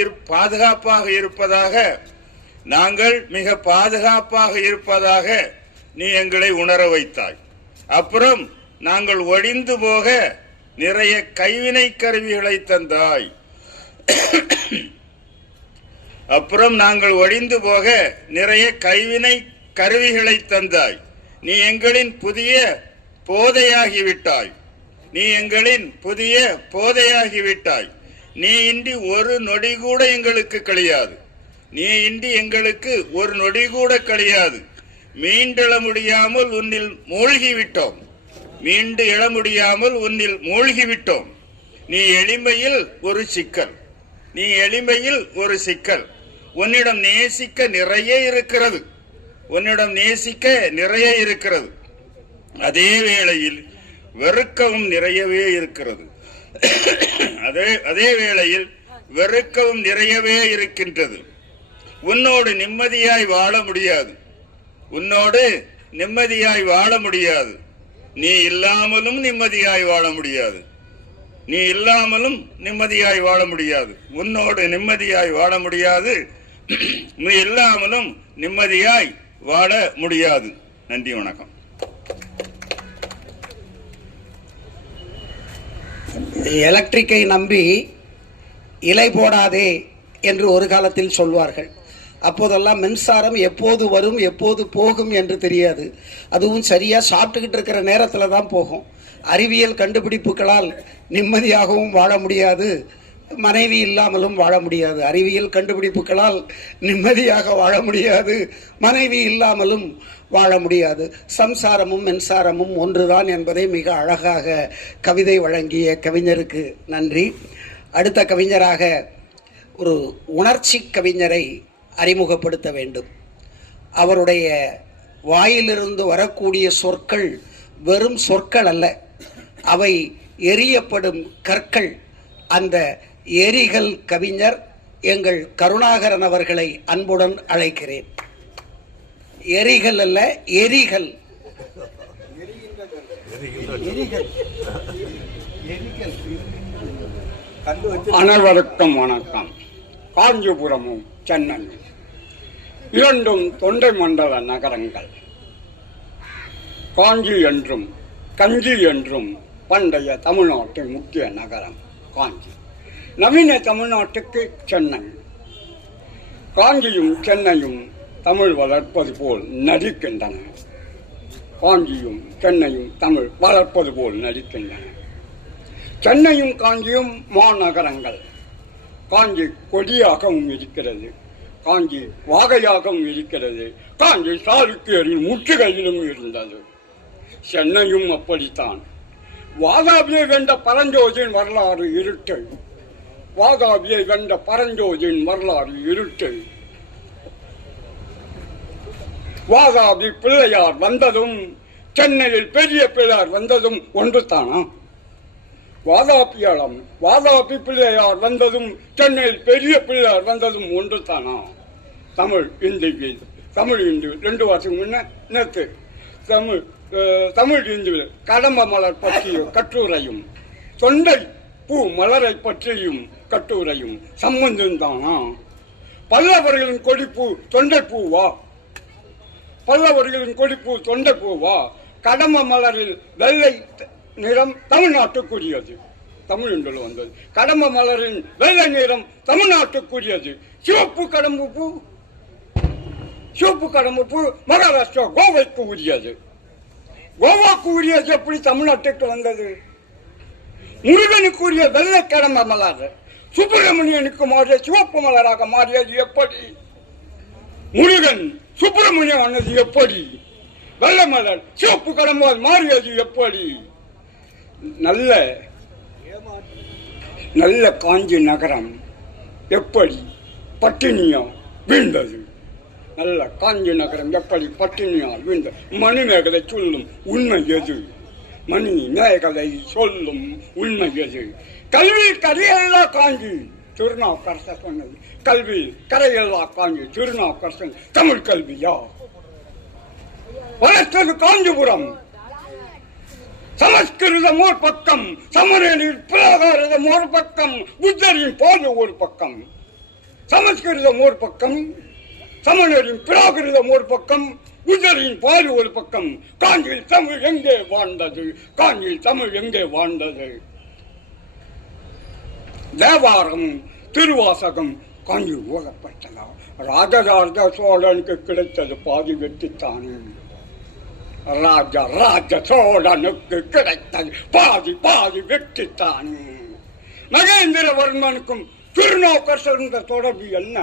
இருப்பதாக நீ எங்களை உணர வைத்தாய். அப்புறம் நாங்கள் ஒழிந்து போக நிறைய கைவினை கருவிகளை தந்தாய். நீ எங்களின் புதிய போதையாகிவிட்டாய். நீ இன்றி ஒரு நொடி கூட எங்களுக்கு கழியாது. மீண்டெழ முடியாமல் உன்னில் மூழ்கிவிட்டோம். நீ எளிமையில் ஒரு சிக்கல். உன்னிடம் நேசிக்க நிறைய இருக்கிறது. அதே வேளையில் வெறுக்கவும் நிறையவே இருக்கின்றது. உன்னோடு நிம்மதியாய் வாழ முடியாது. நீ இல்லாமலும் நிம்மதியாய் வாழ முடியாது. உன்னோடு நிம்மதியாய் வாழ முடியாது. நீ இல்லாமலும் நிம்மதியாய் வாழ முடியாது. நன்றி, வணக்கம். எலக்ட்ரிக்கை நம்பி இலை போடாதே என்று ஒரு காலத்தில் சொல்வார்கள். அப்போதெல்லாம் மின்சாரம் எப்போது வரும் எப்போது போகும் என்று தெரியாது. அதுவும் சரியாக சாப்பிட்டுக்கிட்டு இருக்கிற நேரத்தில் தான் போகும். அறிவியல் கண்டுபிடிப்புகளால் நிம்மதியாகவும் வாழ முடியாது, மனைவி இல்லாமலும் வாழ முடியாது. அறிவியல் கண்டுபிடிப்புகளால் நிம்மதியாக வாழ முடியாது, மனைவி இல்லாமலும் வாழ முடியாது. சம்சாரமும் மின்சாரமும் ஒன்றுதான் என்பதை மிக அழகாக கவிதை வழங்கிய கவிஞருக்கு நன்றி. அடுத்த கவிஞராக ஒரு உணர்ச்சி கவிஞரை அறிமுகப்படுத்த வேண்டும். அவருடைய வாயிலிருந்து வரக்கூடிய சொற்கள் வெறும் சொற்கள் அல்ல, அவை எரியப்படும் கற்கள். அந்த எரிகல் கவிஞர் எங்கள் கருணாகரன் அவர்களை அன்புடன் அழைக்கிறேன். எரிகல் அல்ல, எரிகல். அனைவருக்கும் வணக்கம். காஞ்சிபுரமும் சென்னையும் இரண்டும் தொண்டை மண்டல நகரங்கள். காஞ்சி என்றும் கஞ்சி என்றும் பண்டைய தமிழ்நாட்டின் முக்கிய நகரம் காஞ்சி. நவீன தமிழ்நாட்டுக்கு சென்னை. காஞ்சியும் சென்னையும் தமிழ் வளர்ப்பது போல் நடிக்கின்றன. காஞ்சியும் சென்னையும் தமிழ் வளர்ப்பது போல் நடிக்கின்றன. சென்னையும் காஞ்சியும் மாநகரங்கள். காஞ்சி கொடியாகவும் இருக்கிறது, காஞ்சி வாகையாகவும் இருக்கிறது. காஞ்சி சாளுக்கியரின் முற்றுகையிலும் இருந்தது. சென்னையும் அப்படித்தான். வாதாபியை வென்ற பரஞ்சோதியின் வரலாறு இருட்டு. வாதாபியை வென்ற பரஞ்சோதியின் வரலாறு இருட்டு. வாதாபி பிள்ளையார் வந்ததும் சென்னையில் பெரிய பிள்ளையார் வந்ததும் ஒன்று தானா? வாதாபி பிள்ளையார் வந்ததும் சென்னையில் பெரிய பிள்ளையார் வந்ததும் ஒன்று தானா? தமிழ் இந்து 2 வருஷம் முன்ன நேற்று தமிழ் இந்துவில் கடம்ப மலர் பற்றிய கட்டுரையும் தொண்டை பூ மலரை பற்றியும் கட்டுரையும் சம்பந்தம் தானா? பல்லவர்களின் கொடிப்பூ தொண்டை பூவா? பல்லவர்களின் கொடிப்பூ தொண்டை பூவா? கடம்ப மலரில் வெள்ளை நிறம் தமிழ்நாட்டுக்குரியது. தமிழ் இந்துல வந்தது. கடம்ப மலரின் வெள்ளை நிறம் தமிழ்நாட்டுக்குரியது. சிவப்பு கடம்பு பூ மகாராஷ்டிரா கோவைக்கு உரியது. கோவாக்கு உரியது எப்படி தமிழ்நாட்டுக்கு வந்தது? முருகனுக்குரிய வெள்ளை கடம்ப மலர் சுப்பிரமணியனுக்கு மாறிய சிவப்பு மலராக மாறியது எப்படி? முருகன் சுப்பிரமணியம் ஆனது எப்படி? வெள்ளை மலர் சிவப்பு கடம்பால் மாறியது எப்படி? நல்ல காஞ்சி நகரம் எப்படி பட்டினியா வீழ்ந்தது? நல்ல காஞ்சி நகரம் எப்படி பட்டினியால் வீழ்ந்தது? மணிமேகலை சொல்லும் உண்மை எது? மணிமேகலை சொல்லும் உண்மை எது? கல்வி கரையெல்லா காஞ்சி திருநாவுக்கரசர் சொன்னது. கல்வி கரையெல்லா காஞ்சி திருநாவுக்கரசன் தமிழ் கல்வியா? வளர்த்தது காஞ்சிபுரம். சமஸ்கிருதம் ஒரு பக்கம், சமணரின் பிராகாரதம் ஒரு பக்கம், புத்தரின் பாதை ஒரு பக்கம். சமஸ்கிருதம் ஒரு பக்கம், சமணரின் பிராகிருதம் ஒரு பக்கம், புத்தரின் பாதை ஒரு பக்கம். காஞ்சியில் தமிழ் எங்கே வாழ்ந்தது? காஞ்சியில் தமிழ் எங்கே வாழ்ந்தது? தேவாரம் திருவாசகம் காஞ்சி ஓதப்பட்டதா? ராஜராஜ சோழனுக்கு கிடைத்தது பாதி வெட்டித்தானே. ராஜ சோழனுக்கு கிடைத்தது பாதி வெட்டித்தானே. மகேந்திரவர்மனுக்கும் திருநாவுக்கரசர் தொடர்பு என்ன?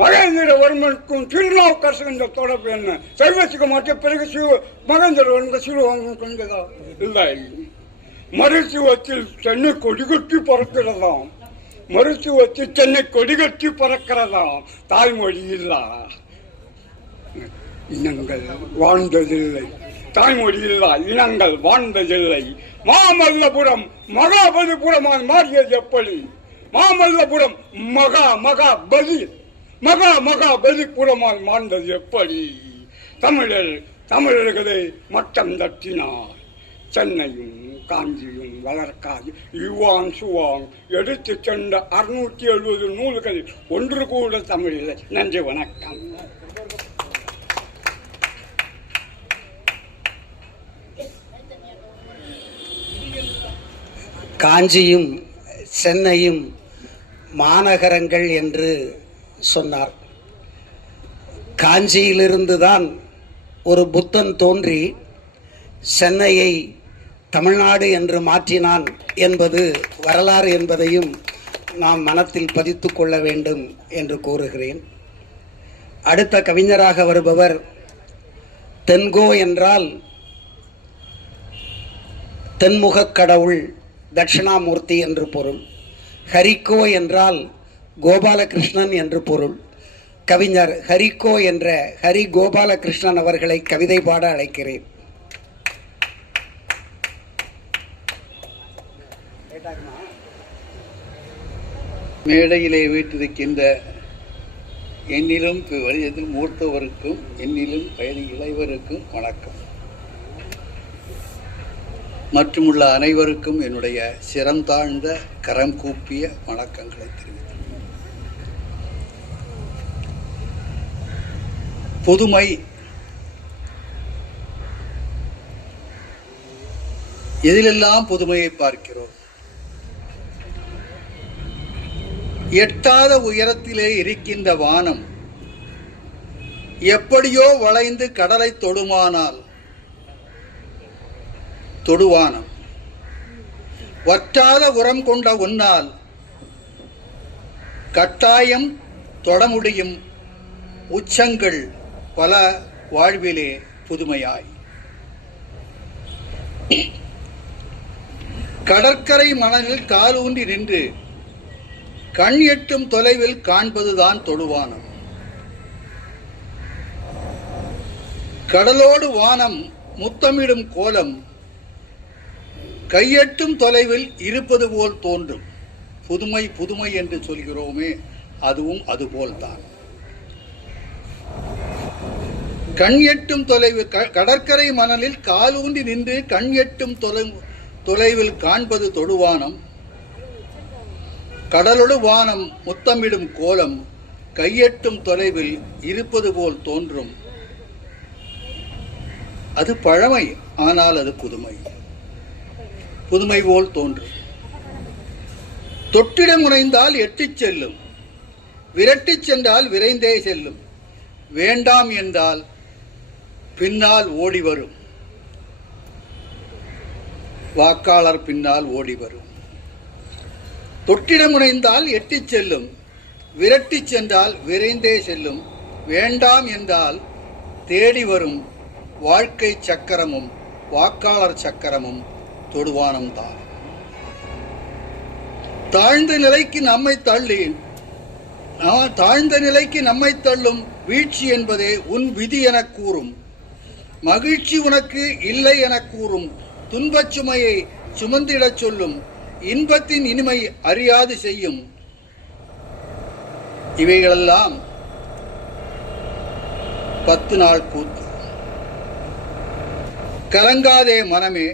மகேந்திரவர்மனுக்கும் திருநாவுக்கரசர் தொடர்பு என்ன? சைவத்துக்கு மாற்ற பிறகு மகேந்திரவர்மன் சிறுவனுக்கு வந்ததா? இல்லை. மருத்துவத்தில் சென்னை கொடிகட்டி பறக்கிறதாம். மருத்துவத்தில் சென்னை கொடிகட்டி பறக்கிறதாம். தாய்மொழி இல்லா இனங்கள் வாழ்ந்ததில்லை. தாய்மொழி இல்லா இனங்கள் வாழ்ந்ததில்லை. மாமல்லபுரம் மகாபலிபுரமால் மாறியது எப்படி? மாமல்லபுரம் மகாபலிபுரமால் மாண்டது எப்படி? தமிழர்களை மட்டம் தட்டினார். சென்னையும் காஞ்சியும் வளர்க்காது. யுவான் சுவாங் எடுத்து சென்ற 670 நூல்களில் ஒன்று கூட தமிழில். நன்றி, வணக்கம். காஞ்சியும் சென்னையும் மாநகரங்கள் என்று சொன்னார். காஞ்சியிலிருந்துதான் ஒரு புத்தன் தோன்றி சென்னையை தமிழ்நாடு என்று மாற்றினான் என்பது வரலாறு என்பதையும் நாம் மனத்தில் பதித்து கொள்ள வேண்டும் என்று கூறுகிறேன். அடுத்த கவிஞராக வருபவர் தென்கோ என்றால் தென்முகக் கடவுள் தட்சிணாமூர்த்தி என்று பொருள். ஹரிக்கோ என்றால் கோபாலகிருஷ்ணன் என்று பொருள். கவிஞர் ஹரிக்கோ என்ற ஹரி கோபாலகிருஷ்ணன் அவர்களை கவிதை பாட அழைக்கிறேன். மேடையிலே வீட்டிருக்கின்ற என்னிலும் வயதில் மூர்த்தவருக்கும் என்னிலும் வயது இளைவருக்கும் வணக்கம். மற்றுமுள்ள அனைவருக்கும் என்னுடைய சிரம் தாழ்ந்த கரம் கூப்பிய வணக்கங்களை தெரிவித்தேன். புதுமை எதிலெல்லாம் புதுமையை பார்க்கிறோம். எட்டாத உயரத்திலே இருக்கின்ற வானம் எப்படியோ வளைந்து கடலை தொடுவானம் வற்றாத உரம் கொண்ட உன்னால் கட்டாயம் தொட முடியும் உச்சங்கள் பல வாழ்விலே புதுமையாய். கடற்கரை மணலில் காலூன்றி நின்று கண் எட்டும் தொலைவில் காண்பதுதான் தொடுவானம். கடலோடு வானம் முத்தமிடும் கோலம் கையெட்டும் தொலைவில் இருப்பது போல் தோன்றும். புதுமை புதுமை என்று சொல்கிறோமே, அதுவும் அதுபோல்தான். கண் எட்டும் தொலைவில் கடற்கரை மணலில் காலூன்றி நின்று கண் எட்டும் தொலைவில் காண்பது தொடுவானம். கடலோடு வானம் முத்தமிடும் கோலம் கையெட்டும் தொலைவில் இருப்பது போல் தோன்றும். அது பழமை, ஆனால் அது புதுமை. புதுமை போல் தோன்றும். தொட்டிட முனைந்தால் எட்டிச் செல்லும், விரட்டிச் சென்றால் விரைந்தே செல்லும், வேண்டாம் என்றால் பின்னால் ஓடி வரும். வாக்காளர் பின்னால் ஓடி வரும். தொட்டிட முனைந்தால் எட்டிச் செல்லும், விரட்டிச் சென்றால் விரைந்தே செல்லும், வேண்டாம் என்றால் தேடி வரும். வாழ்க்கை சக்கரமும் வாக்காளர் சக்கரமும் தொடுவானம் தான். தாழ்ந்த நிலைக்கு நம்மை தள்ளும் வீழ்ச்சி என்பதே உன் விதி என கூறும். மகிழ்ச்சி உனக்கு இல்லை என கூறும். துன்பச் சுமையை சுமந்திடச் சொல்லும். இன்பத்தின் இனிமை அறியாது செய்யும். இவைகளெல்லாம் 10 நாள் கூத்து. கலங்காதே மனமே,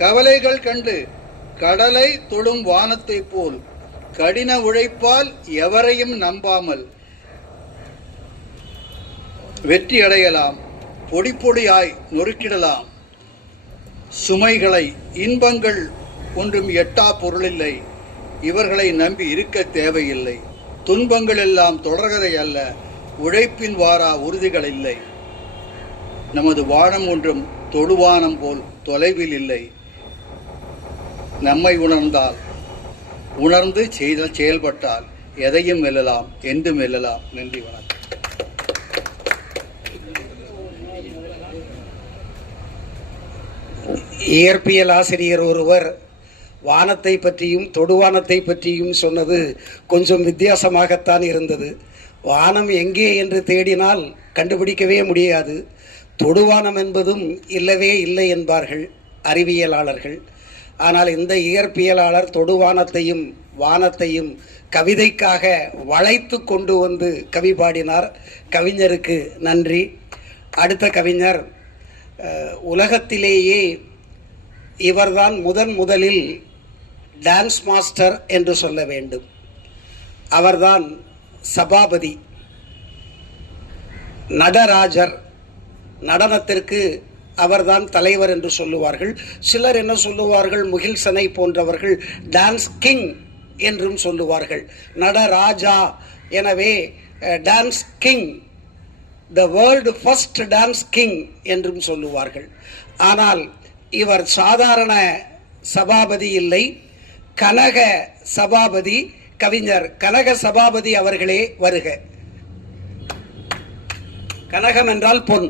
கவலைகள் கண்டு கடலை தொடும் வானத்தை போல் கடின உழைப்பால் எவரையும் நம்பாமல் வெற்றி அடையலாம். பொடி பொடியாய் நொறுக்கிடலாம் சுமைகளை. இன்பங்கள் ஒன்றும் எட்டா பொருளில்லை, இவர்களை நம்பி இருக்க தேவையில்லை. துன்பங்கள் எல்லாம் தொடர்கதை அல்ல, உழைப்பின் வாரா உறுதிகள் இல்லை. நமது வானம் ஒன்றும் தொடுவானம் போல் தொலைவில் இல்லை. நம்மை உணர்ந்து செயல்பட்டால் எதையும் வெல்லலாம், என்றும் வெல்லலாம். நன்றி, வணக்கம். இயற்பியல் ஆசிரியர் ஒருவர் வானத்தை பற்றியும் தொடுவானத்தை பற்றியும் சொன்னது கொஞ்சம் வித்தியாசமாகத்தான் இருந்தது. வானம் எங்கே என்று தேடினால் கண்டுபிடிக்கவே முடியாது. தொடுவானம் என்பதும் இல்லவே இல்லை என்பார்கள் அறிவியலாளர்கள். ஆனால் இந்த இயற்பியலாளர் தொடுவானத்தையும் வானத்தையும் கவிதைக்காக வளைத்து கொண்டு வந்து கவி பாடினார். கவிஞருக்கு நன்றி. அடுத்த கவிஞர், உலகத்திலேயே இவர்தான் முதலில் டான்ஸ் மாஸ்டர் என்று சொல்ல வேண்டும். அவர்தான் சபாபதி, நடராஜர். நடனத்திற்கு அவர்தான் தலைவர் என்று சொல்லுவார்கள். சிலர் என்ன சொல்லுவார்கள், முகில்சனை போன்றவர்கள் டான்ஸ் கிங் என்றும் சொல்லுவார்கள். நடராஜா, எனவே dance king, the world first dance king என்றும் சொல்லுவார்கள். ஆனால் இவர் சாதாரண சபாபதி இல்லை, கனக சபாபதி. கவிஞர் கனக சபாபதி அவர்களே வருக. கனகம் என்றால் பொன்.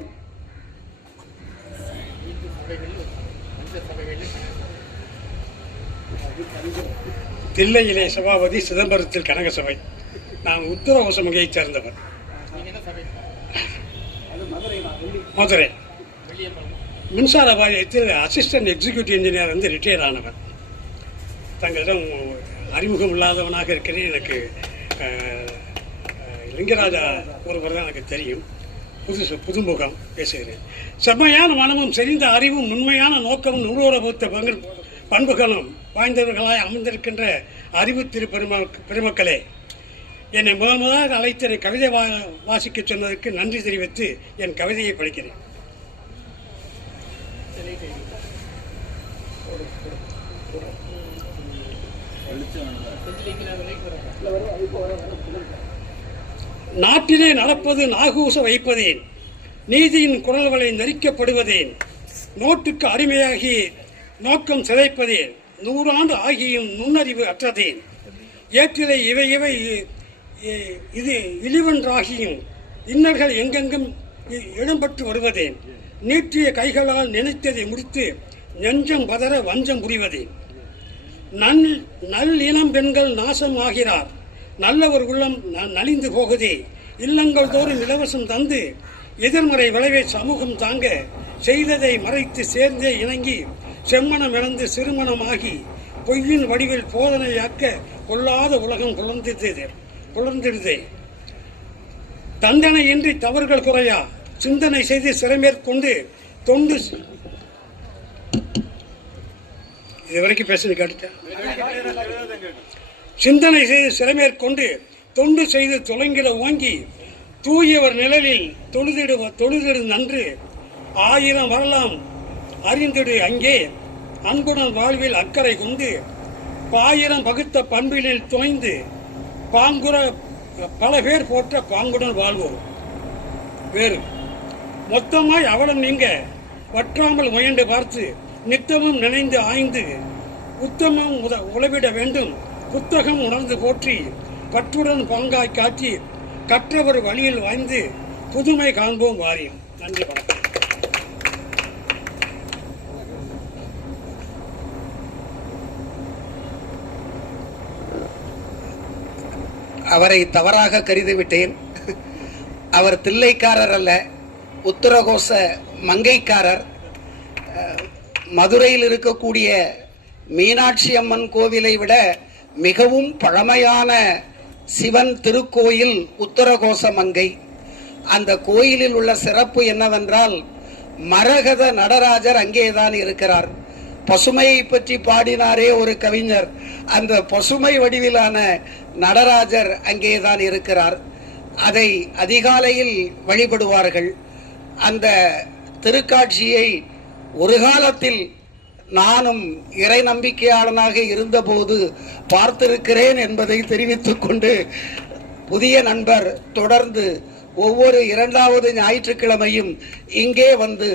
தில்லையிலே சபாபதி, சிதம்பரத்தில் கனக சபை. நான் உத்தரகோசமுகையைச் சேர்ந்தவர். மதுரை மின்சார வாரியத்தில் அசிஸ்டன்ட் எக்ஸிக்யூட்டிவ் இன்ஜினியர் வந்து ரிட்டையர் ஆனவர். தங்களிடம் அறிமுகம் இல்லாதவனாக இருக்கிறேன். எனக்கு லிங்கராஜா ஒருவர் தான் எனக்கு தெரியும். புதுமுகம் பேசுகிறேன். செம்மையான மனமும் செறிந்த அறிவும் உண்மையான நோக்கமும் நூலோரபுத்த பண்புகளும் வாய்ந்தவர்களாய் அமர்ந்திருக்கின்ற அறிவு திரு பெருமக்களே, என்னை முதலாக அழைத்த கவிதை வாசிக்க சொன்னதற்கு நன்றி தெரிவித்து என் கவிதையை படிக்கிறேன். நாட்டிலே நடப்பது நாகூச வைப்பதேன், நீதியின் குரல்களை நெரிக்கப்படுவதேன், நோட்டுக்கு அடிமையாகி நோக்கம் சிதைப்பதேன், 100 ஆண்டு ஆகியும் நுண்ணறிவு அற்றதேன், ஏற்றிலை இவை இது இழிவென்றாகியும் இன்னல்கள் எங்கெங்கும் இடம்பெற்று வருவதே, நீட்டிய கைகளால் நினைத்ததை முடித்து நெஞ்சம் பதற வஞ்சம் புரிவதே, நல் இனம் பெண்கள் நாசம் ஆகிறார், நல்லவர் உள்ளம் நலிந்து போகுதே, இல்லங்கள் தோறும் இலவசம் தந்து எதிர்மறை விளைவை சமூகம் தாங்க, செய்ததை மறைத்து சேர்ந்தே இணங்கி செம்மணம் இழந்து சிறுமணமாகி பொய்யின் வடிவில் போதனையாக்க கொள்ளாத உலகம் புலர்ந்திடுதே. தண்டனையின்றி தவறுகள் குறையா சிந்தனை செய்து சிறைமேற்கொண்டு தொண்டு இதுவரைக்கும் பேசுறது கேட்டுட்டா? சிந்தனை செய்து சிறைமேற்கொண்டு தொண்டு செய்து தொலைங்கிட ஓங்கி தூயவர் நிழலில் தொழுதிடு நன்று 1000 வரலாம் அறிந்திடு அங்கே அன்புடன் வாழ்வில் அக்கறை கொண்டு பாயிரம் பகுத்த பண்பினில் துணைந்து பாங்குற பல பேர் போற்ற பாங்குடன் வாழ்வோம். வேறு மொத்தமாய் அவலம் நீங்க வற்றாமல் முயன்று பார்த்து நித்தமும் நினைந்து ஆய்ந்து உத்தமம் உளவிட வேண்டும். புத்தகம் உணர்ந்து போற்றி பற்றுடன் பாங்காய் காட்டி கற்றவர் வழியில் வாய்ந்து புதுமை காண்போம் வாரியம். நன்றி, வணக்கம். அவரை தவறாக கருதிவிட்டேன். அவர் தில்லைக்காரர் அல்ல, உத்தரகோச மங்கைக்காரர். மதுரையில் இருக்கக்கூடிய மீனாட்சி அம்மன் கோவிலை விட மிகவும் பழமையான சிவன் திருக்கோயில் உத்தரகோச மங்கை. அந்த கோயிலில் உள்ள சிறப்பு என்னவென்றால், மரகத நடராஜர் அங்கேதான் இருக்கிறார். பசுமையை பற்றி பாடினாரே ஒரு கவிஞர், அந்த பசுமை வடிவிலான நடராஜர் அங்கேதான் இருக்கிறார். அதை அதிகாலையில் வழிபடுவார்கள். அந்த திருக்காட்சியை ஒரு காலத்தில் நானும் இறை நம்பிக்கையாளனாக இருந்தபோது பார்த்திருக்கிறேன் என்பதை தெரிவித்துக் கொண்டு, புதிய நண்பர் தொடர்ந்து ஒவ்வொரு 2வது ஞாயிற்றுக்கிழமையும் இங்கே வந்து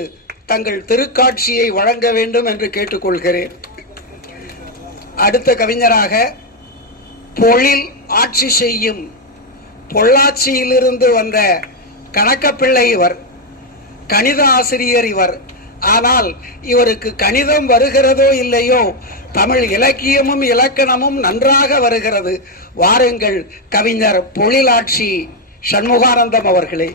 தங்கள் திருக்காட்சியை வழங்க வேண்டும் என்று கேட்டுக்கொள்கிறேன். அடுத்த கவிஞராக பொழில் ஆட்சி செய்யும் பொள்ளாச்சியிலிருந்து வந்த கணக்கப்பிள்ளை இவர். கணித ஆசிரியர் இவர். ஆனால் இவருக்கு கணிதம் வருகிறதோ இல்லையோ, தமிழ் இலக்கியமும் இலக்கணமும் நன்றாக வருகிறது. வாருங்கள், கவிஞர் பொழிலாட்சி சண்முகானந்தம் அவர்களே.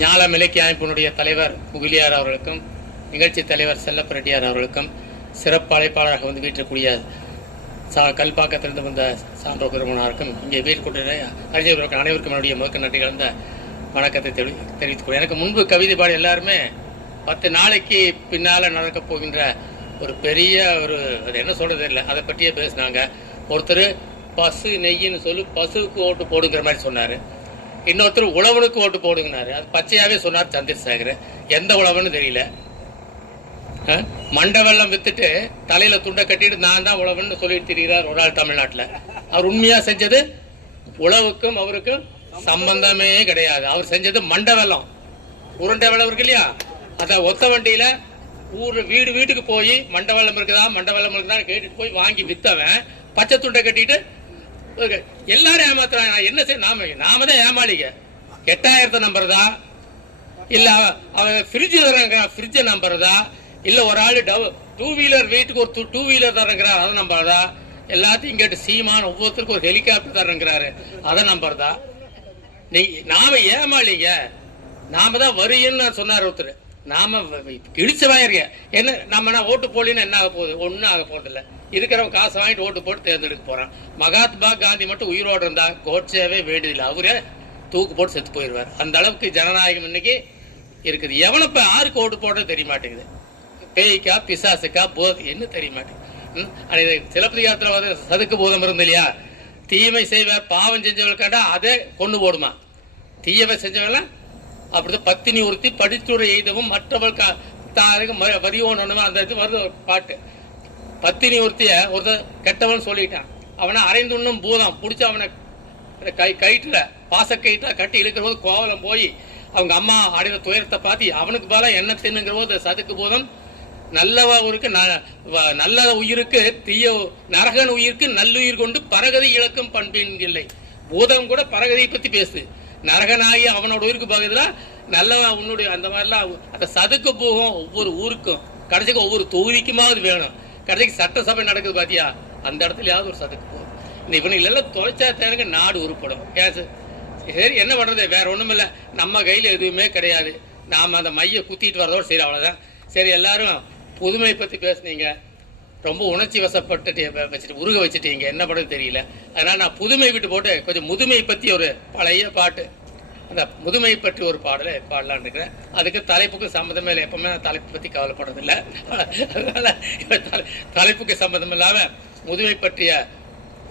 ஞாலம் இலக்கிய அமைப்பினுடைய தலைவர் முகிலியார் அவர்களுக்கும், நிகழ்ச்சி தலைவர் செல்லப்பரெட்டியார் அவர்களுக்கும், சிறப்பு அழைப்பாளராக வந்து வீட்டக்கூடிய கல்பாக்கத்திலிருந்து வந்த சான்றோர் பெருமனாருக்கும், இங்கே வீட்டுக்குள்ள அறிஞர்களுக்கு அனைவருக்கும் என்னுடைய முதற்க நன்றி கலந்த வணக்கத்தை தெரிவித்துக் கொள்கிறேன். எனக்கு முன்பு கவிதை பாடி எல்லாருமே 10 நாளைக்கு பின்னால் நடக்கப் போகின்ற ஒரு பெரிய அது என்ன சொல்றது இல்லை, அதை பற்றியே பேசினாங்க. ஒருத்தர் பசு நெய்யின்னு சொல்லி பசுவுக்கு ஓட்டு போடுங்கிற மாதிரி சொன்னார். இன்னொருத்தர் உழவனுக்கு ஓட்டு போடுங்கனாரு. அது பச்சையாவே சொன்னார் சந்திரசேகர். எந்த உழவன்னு தெரியல. மண்ட வெள்ளம் வித்துட்டு தலையில துண்டை கட்டிட்டு நான் தான் உழவன்னு சொல்லிட்டு திரிகிறார் ஒரு ஆள் தமிழ்நாட்டில். அவர் உண்மையா செஞ்சது உழவுக்கும் அவருக்கும் சம்பந்தமே கிடையாது. அவர் செஞ்சது மண்ட வெள்ளம், உருண்டை வெள்ளம் இருக்கு இல்லையா, அத ஒத்த வண்டியில வீடு வீட்டுக்கு போய் மண்ட வெள்ளம் இருக்குதா கேட்டுட்டு போய் வாங்கி வித்தவன் பச்சை துண்டை கட்டிட்டு எல்லாரும் ஏமாத்துறாங்க. என்ன செய்ய, நாம தான் ஏமாளிங்க. 8000 நம்புறதா இல்ல அவன் ஃப்ரிட்ஜை நம்புறதா இல்ல ஒரு ஆளு 2 வீலர் வீட்டுக்கு ஒரு 2 வீலர் தரங்கிறார் அதை நம்புறதா, எல்லாத்தையும் கேட்டு சீமான் ஒவ்வொருத்தருக்கும் ஒரு ஹெலிகாப்டர் தரங்கிறாரு அதை நம்புறதா? நாம ஏமாளிங்க, நாம தான் வரியன்னு சொன்னார் ஒருத்தர். நாம கிழிச்சவாயிருங்க. என்ன நம்ம ஓட்டு போடலின்னு என்ன ஆக போகுது? ஒன்னும் ஆக போறது இல்லை. இருக்கிறவன் காசு வாங்கிட்டு ஓட்டு போட்டு தேர்ந்தெடுக்க போறான். மகாத்மா காந்தி மட்டும் உயிரோடு இருந்தா கோட்சேவே வேண்டியதில்லை, அவரே தூக்கு போட்டு செத்து போயிடுவார். அந்த அளவுக்கு ஜனநாயகம் இன்னைக்கு இருக்குது. எவனப்ப யாருக்கு ஓட்டு போடுறது தெரிய மாட்டேங்குது. பேய்க்கா பிசாசுக்கா என்ன தெரிய மாட்டேங்குது. சிலப்பதிகாரத்துல வந்து சதுக்கு போதம் இருந்து இல்லையா, தீமை செய்வார் பாவம் செஞ்சவர்களுக்காண்டா அதை கொண்டு போடுமா, தீயவை செஞ்சவங்கள அப்படிதான் பத்தினி ஒருத்தி படித்துறை எய்தவும் மற்றவள் பத்தாயிரம் வரியோன்னு அந்த இது வருது ஒரு பாட்டு. பத்தினி ஒருத்தர் கெட்டவன் சொல்லிட்டான், அவனை அரைந்துண்ணும் பூதம் பிடிச்சி அவனை கயிற்றுல பாசக்கயிற்றுல கட்டி இழுக்கிற போது கோவலம் போய் அவங்க அம்மா அடைந்த துயரத்தை பார்த்து அவனுக்கு போல என்ன தின்னுங்கிற போது சதுக்கு பூதம் நல்லவருக்கு நல்ல உயிருக்கு தீய நரகன் உயிருக்கு நல்லுயிர் கொண்டு பரகதி இழக்கும் பண்பின் இல்லை. பூதம் கூட பரகதியை பத்தி பேசு. நரகனாகி அவனோட உயிருக்கு பகுதியில நல்லவன் உன்னுடைய அந்த மாதிரிலாம் அந்த சதுக்கு போகும். ஒவ்வொரு ஊருக்கும் கடைசிக்கு ஒவ்வொரு தொகுதிக்குமாவது வேணும். கடைசிக்கு சட்டசபை நடக்குது பாத்தியா, அந்த இடத்துலயாவது ஒரு சதுக்கு போகும். இவனுக்கு எல்லாம் தொலைச்சா தேனுங்க நாடு உருப்படும். சரி என்ன பண்றது, வேற ஒண்ணும் இல்லை, நம்ம கையில எதுவுமே கிடையாது. நாம அந்த மைய குத்திட்டு வரதோட சரி, அவ்வளவுதான். சரி, எல்லாரும் புதுமை பத்தி பேசுனீங்க, ரொம்ப உணர்ச்சி வசப்பட்டு வச்சுட்டு உருக வச்சுட்டீங்க, என்ன பண்ணுறது தெரியல. அதனால நான் புதுமை விட்டு போட்டு கொஞ்சம் முதுமை பத்தி ஒரு பழைய பாட்டு, அந்த முதுமை பற்றி ஒரு பாடலை பாடலான்னு இருக்கிறேன். அதுக்கு தலைப்புக்கு சம்மந்தமே இல்லை. எப்பவுமே நான் தலைப்பு பத்தி கவலைப்படுறதில்லை. அதனால தலைப்புக்கு சம்மந்தம் இல்லாம முதுமை பற்றிய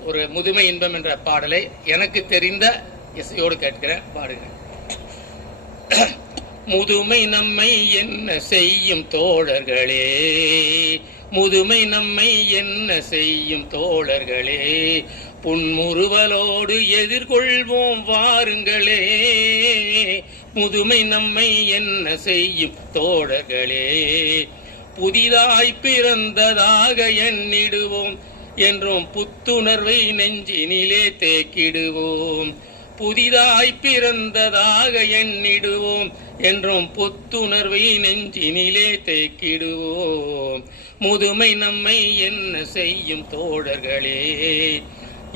ஒரு முதுமை இன்பம் என்ற பாடலை எனக்கு தெரிந்த இசையோடு கேட்கிறேன், பாடுகிறேன். முதுமை நம்மை என்ன செய்யும் தோழர்களே, முதுமை நம்மை என்ன செய்யும் தோழர்களே, புன்முறுவலோடு எதிர்கொள்வோம் வாருங்களே. முதுமை நம்மை என்ன செய்யும் தோழர்களே, புதிதாய் பிறந்ததாக எண்ணிடுவோம் என்றும் புத்துணர்வை நெஞ்சினிலே தேக்கிடுவோம். புதிதாய் பிறந்ததாக எண்ணிடுவோம் என்றும் புத்துணர்வை நெஞ்சினிலே தேக்கிடுவோம். முதுமை நம்மை என்ன செய்யும் தோழர்களே,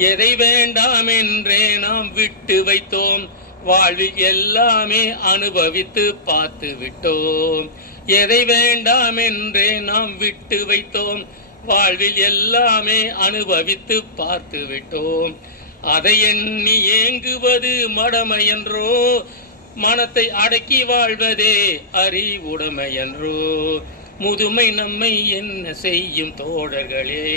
எதை வேண்டாம் என்றே நாம் விட்டு வைத்தோம், வாழ்வில் எல்லாமே அனுபவித்து பார்த்து விட்டோம். எதை வேண்டாம் என்றே நாம் விட்டு வைத்தோம், வாழ்வில் எல்லாமே அனுபவித்து பார்த்து விட்டோம். அதை எண்ணி ஏங்குவது மடமை என்றோ, மனத்தை அடக்கி வாழ்வதே அறிவுடைமை என்றோ. முதுமை நம்மை என்ன செய்யும் தோழர்களே,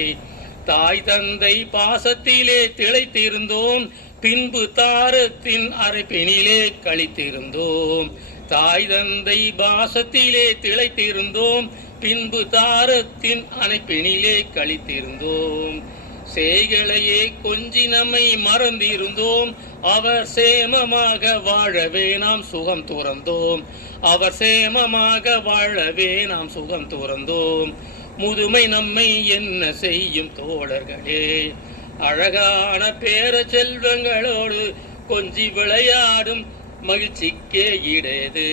தாய் தந்தை பாசத்திலே திளைத்திருந்தோம், பின்பு தாரத்தின் அரைப்பினிலே கழித்திருந்தோம். தாய் தந்தை பாசத்திலே திளைத்திருந்தோம், பின்பு தாரத்தின் அணைப்பினிலே கழித்திருந்தோம். செய்களையே கொஞ்சி நம்மை மறந்திருந்தோம், அவர் சேமமாக வாழவே நாம் சுகம் துறந்தோம். அவர் சேமமாக வாழவே நாம் சுகம் துறந்தோம். முதுமை நம்மை என்ன செய்யும் தோழர்களே, அழகான பேர செல்வங்களோடு கொஞ்சி விளையாடும் மகிழ்ச்சிக்கே இடேது.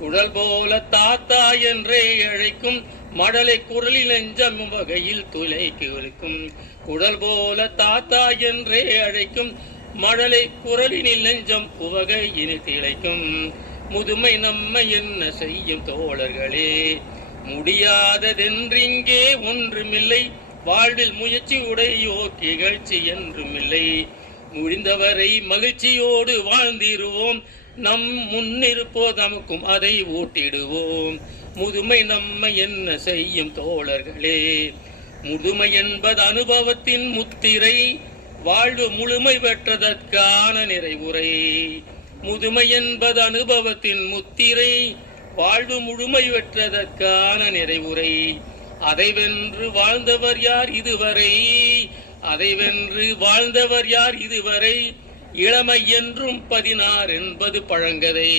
குழல் போல தாத்தா என்றே அழைக்கும் மடலை குரலில் நெஞ்சம் வகையில் துளைக்கு ஒலிக்கும். குழல் போல தாத்தா என்றே அழைக்கும் மடலை குரலினில் நெஞ்சம் உவகையில் திளைக்கும். முதுமை நம்மை என்ன செய்யும் தோழர்களே, முடியாததென்றிங்கே ஒன்றுமில்லை, வாழ்வில் முயற்சி உடையோ கிகழ்ச்சி என்றுமில்லை. முடிந்தவரை மகிழ்ச்சியோடு வாழ்ந்திருவோம், நம் முன்னிருப்போ நமக்கும் அதை ஊட்டிடுவோம். முதுமை நம்மை என்ன செய்யும் தோழர்களே, முதுமை என்பது அனுபவத்தின் முத்திரை, வாழ்வு முழுமை பெற்றதற்கான நிறைவுரை. முதுமை என்பது அனுபவத்தின் முத்திரை, வாழ்வு முழுமை பெற்றதற்கான நிறைவுரை. அதை வென்று வாழ்ந்தவர் யார் இதுவரை, அதை வென்று வாழ்ந்தவர் யார் இதுவரை. இளமை என்றும் 16 என்பது பழங்கதை,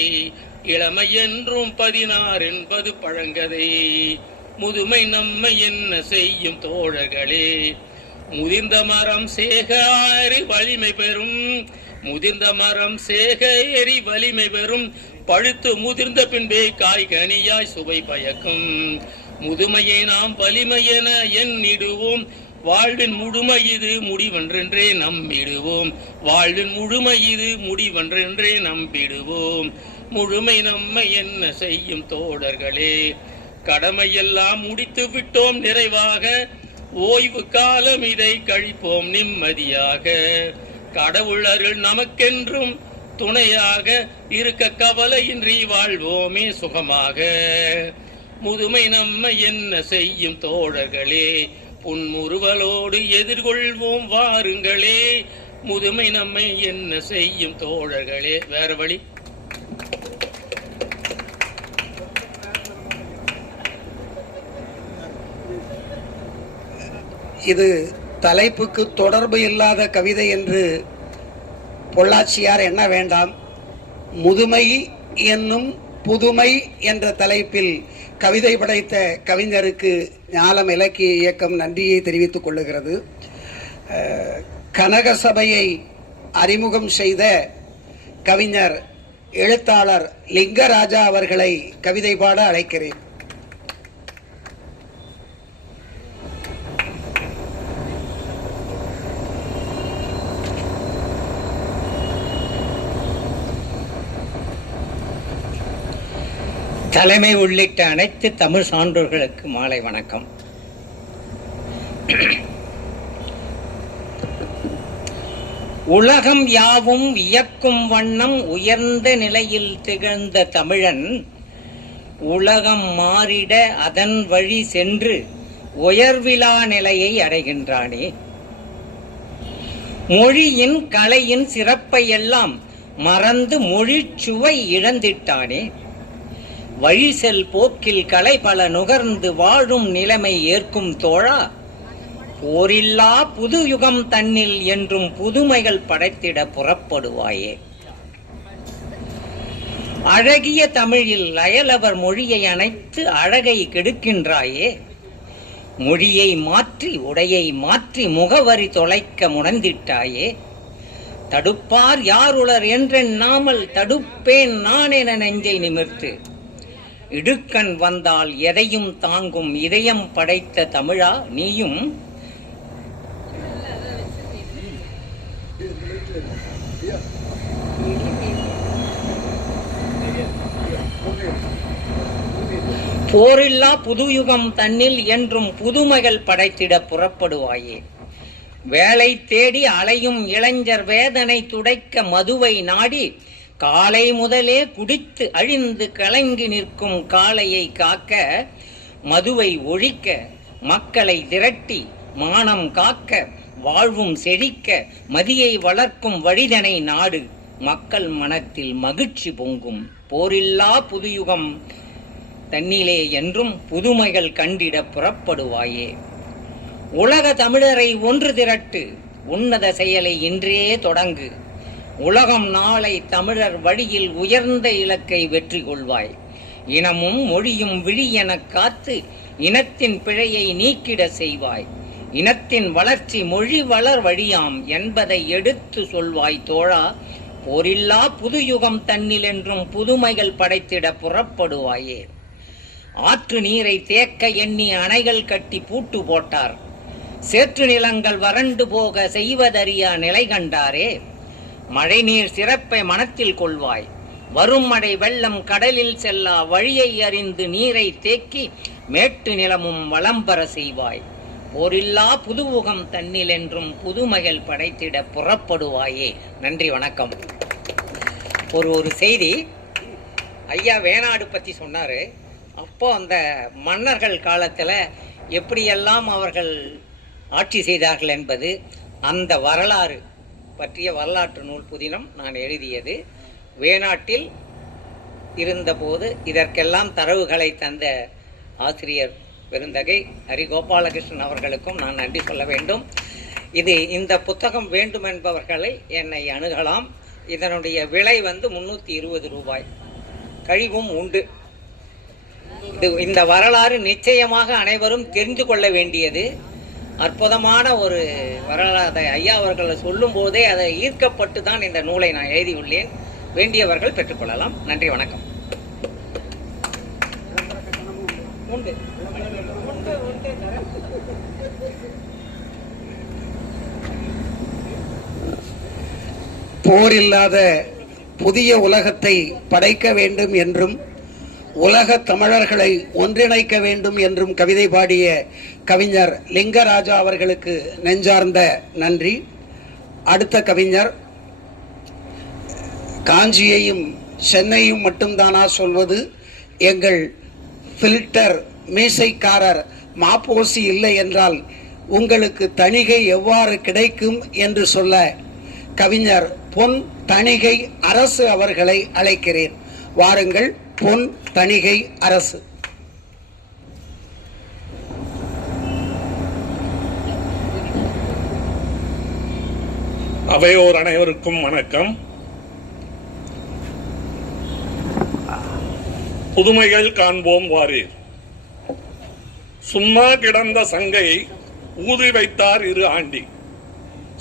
இளமை என்றும் 16 என்பது பழங்கதை. முதுமை நம்மை என்ன செய்யும் தோழர்களே, முதிர்ந்த மரம் சேகரி வலிமை பெறும், முதிர்ந்த மரம் சேகரி வலிமை பெறும், பழுத்து முதிர்ந்த பின்பே காய்கனியாய் சுவை பயக்கும். முதுமையை நாம் வலிமை என எண்ணிடுவோம், வாழ்வின் முழுமை இது முடிவென்றென்றே நம்பிடுவோம். வாழ்வின் முழுமை இது முடிவென்றென்றே நம்பிடுவோம். முழுமை நம்மை என்ன செய்யும் தோழர்களே, கடமையெல்லாம் முடித்து விட்டோம் நிறைவாக, ஓய்வு காலம் இதை கழிப்போம் நிம்மதியாக. கடவுள் அருள் நமக்கென்றும் துணையாக இருக்க கவலையின்றி வாழ்வோமே சுகமாக. முதுமை நம்மை என்ன செய்யும் தோழர்களே, புன்முறுவலோடு எதிர்கொள்வோம் வாருங்களே. முதுமை நம்மை என்ன செய்யும் தோழர்களே. வேற வழி இது தலைப்புக்கு தொடர்பு இல்லாத கவிதை என்று பொள்ளாச்சியார் எண்ண வேண்டாம். முதுமை என்னும் புதுமை என்ற தலைப்பில் கவிதை படைத்த கவிஞருக்கு ஞாலம் இலக்கிய இயக்கம் நன்றியை தெரிவித்துக் கொள்ளுகிறது. கனகசபையை அறிமுகம் செய்த கவிஞர் எழுத்தாளர் லிங்கராஜா அவர்களை கவிதை பாட அழைக்கிறேன். தலைமை உள்ளிட்ட அனைத்து தமிழ் சான்றோர்களுக்கு மாலை வணக்கம். உலகம் யாவும் வியக்கும் வண்ணம் உயர்ந்த நிலையில் திகழ்ந்த தமிழன் உலகம் மாறிட அதன் வழி சென்று உயர்விலா நிலையை அடைகின்றானே. மொழியின் கலையின் சிறப்பை எல்லாம் மறந்து மொழிச்சுவை இழந்திட்டானே. வழிசெல் போக்கில் கலை பல நுகர்ந்து வாழும் நிலைமை ஏற்கும் தோழா, போரில்லா புது யுகம் தன்னில் என்றும் புதுமைகள் படைத்திட புறப்படுவாயே. அழகிய தமிழில் அயலவர் மொழியை அணைத்து அழகை கெடுக்கின்றாயே. மொழியை மாற்றி உடையை மாற்றி முகவரி தொலைக்க முனைந்திட்டாயே. தடுப்பார் யாருளர் என்றெண்ணாமல் தடுப்பேன் நான் என நெஞ்சை நிமிர்த்து, இடுக்கண் வந்தால் எதையும் தாங்கும் இதயம் படைத்த தமிழா நீயும் போரில்லா புதுயுகம் தன்னில் என்றும் புதுமைகள் படைத்திட புறப்படுவாயே. வேலை தேடி அலையும் இளைஞர் வேதனை துடைக்க மதுவை நாடி காலை முதலே குடித்து அழிந்து கலங்கி நிற்கும் காளையை காக்க, மதுவை ஒழிக்க மக்களை திரட்டி மானம் காக்க வாழ்வும் செழிக்க மதியை வளர்க்கும் வழிதனை நாடு மக்கள் மனத்தில் மகிழ்ச்சி பொங்கும். போரில்லா புதுயுகம் தன்னிலே என்றும் புதுமைகள் கண்டிட புறப்படுவாயே. உலக தமிழரை ஒன்று திரட்டு, உன்னத செயலை இன்றே தொடங்கு. உலகம் நாளை தமிழர் வழியில் உயர்ந்த இலக்கை வெற்றி கொள்வாய். இனமும் மொழியும் விழி எனக் காத்து இனத்தின் பிழையை நீக்கிட செய்வாய். இனத்தின் வளர்ச்சி மொழி வளர் வழியாம் என்பதை எடுத்து சொல்வாய் தோழா. போரில்லா புதுயுகம் தன்னில் என்றும் புதுமைகள் படைத்திட புறப்படுவாயே. ஆற்று நீரை தேக்க எண்ணி அணைகள் கட்டி பூட்டு போட்டார். சேற்று நிலங்கள் வறண்டு போக செய்வதறியா நிலை கண்டாரே. மழைநீர் சிறப்பை மனத்தில் கொள்வாய். வரும் மழை வெள்ளம் கடலில் செல்லா வழியை அறிந்து நீரை தேக்கி மேட்டு நிலமும் வளம்பர செய்வாய். போரில்லா புதுமுகம் தன்னில் என்றும் புதுமைகள் படைத்திட புறப்படுவாயே. நன்றி, வணக்கம். ஒரு செய்தி ஐயா வேணாடு பற்றி சொன்னார். அப்போ அந்த மன்னர்கள் காலத்தில் எப்படியெல்லாம் அவர்கள் ஆட்சி செய்தார்கள் என்பது அந்த வரலாறு பற்றிய வரலாற்று நூல் புதினம் நான் எழுதியது. வேணாட்டில் இருந்தபோது இதற்கெல்லாம் தரவுகளை தந்த ஆசிரியர் பெருந்தகை ஹரி கோபாலகிருஷ்ணன் அவர்களுக்கும் நான் நன்றி சொல்ல வேண்டும். இந்த புத்தகம் வேண்டும் என்பவர்களை என்னை அணுகலாம். இதனுடைய விலை 320 ரூபாய், கழிவும் உண்டு. இந்த வரலாறு நிச்சயமாக அனைவரும் தெரிந்து கொள்ள வேண்டியது. அற்புதமான ஒரு வரலாறு. ஐயா அவர்கள் சொல்லும் போதே அதை ஈர்க்கப்பட்டு தான் இந்த நூலை நான் எழுதியுள்ளேன். வேண்டியவர்கள் பெற்றுக்கொள்ளலாம். நன்றி, வணக்கம். போரில்லாத புதிய உலகத்தை படைக்க வேண்டும் என்றும் உலக தமிழர்களை ஒன்றிணைக்க வேண்டும் என்றும் கவிதை பாடிய கவிஞர் லிங்கராஜா அவர்களுக்கு நெஞ்சார்ந்த நன்றி. அடுத்த கவிஞர், காஞ்சியையும் சென்னையும் மட்டும்தானா சொல்வது? எங்கள் ஃபில்டர் மீசைக்காரர் மாப்போசி இல்லை என்றால் உங்களுக்கு தணிகை எவ்வாறு கிடைக்கும் என்று சொல்ல கவிஞர் பொன் தணிகை அரசு அவர்களை அழைக்கிறேன். வாருங்கள், பொன் தணிகை அரசு. அவையோர் அனைவருக்கும் வணக்கம். புதுமைகள் காண்போம் வாரீர். சும்மா கிடந்த சங்கை ஊதி வைத்தார் இரு ஆண்டி.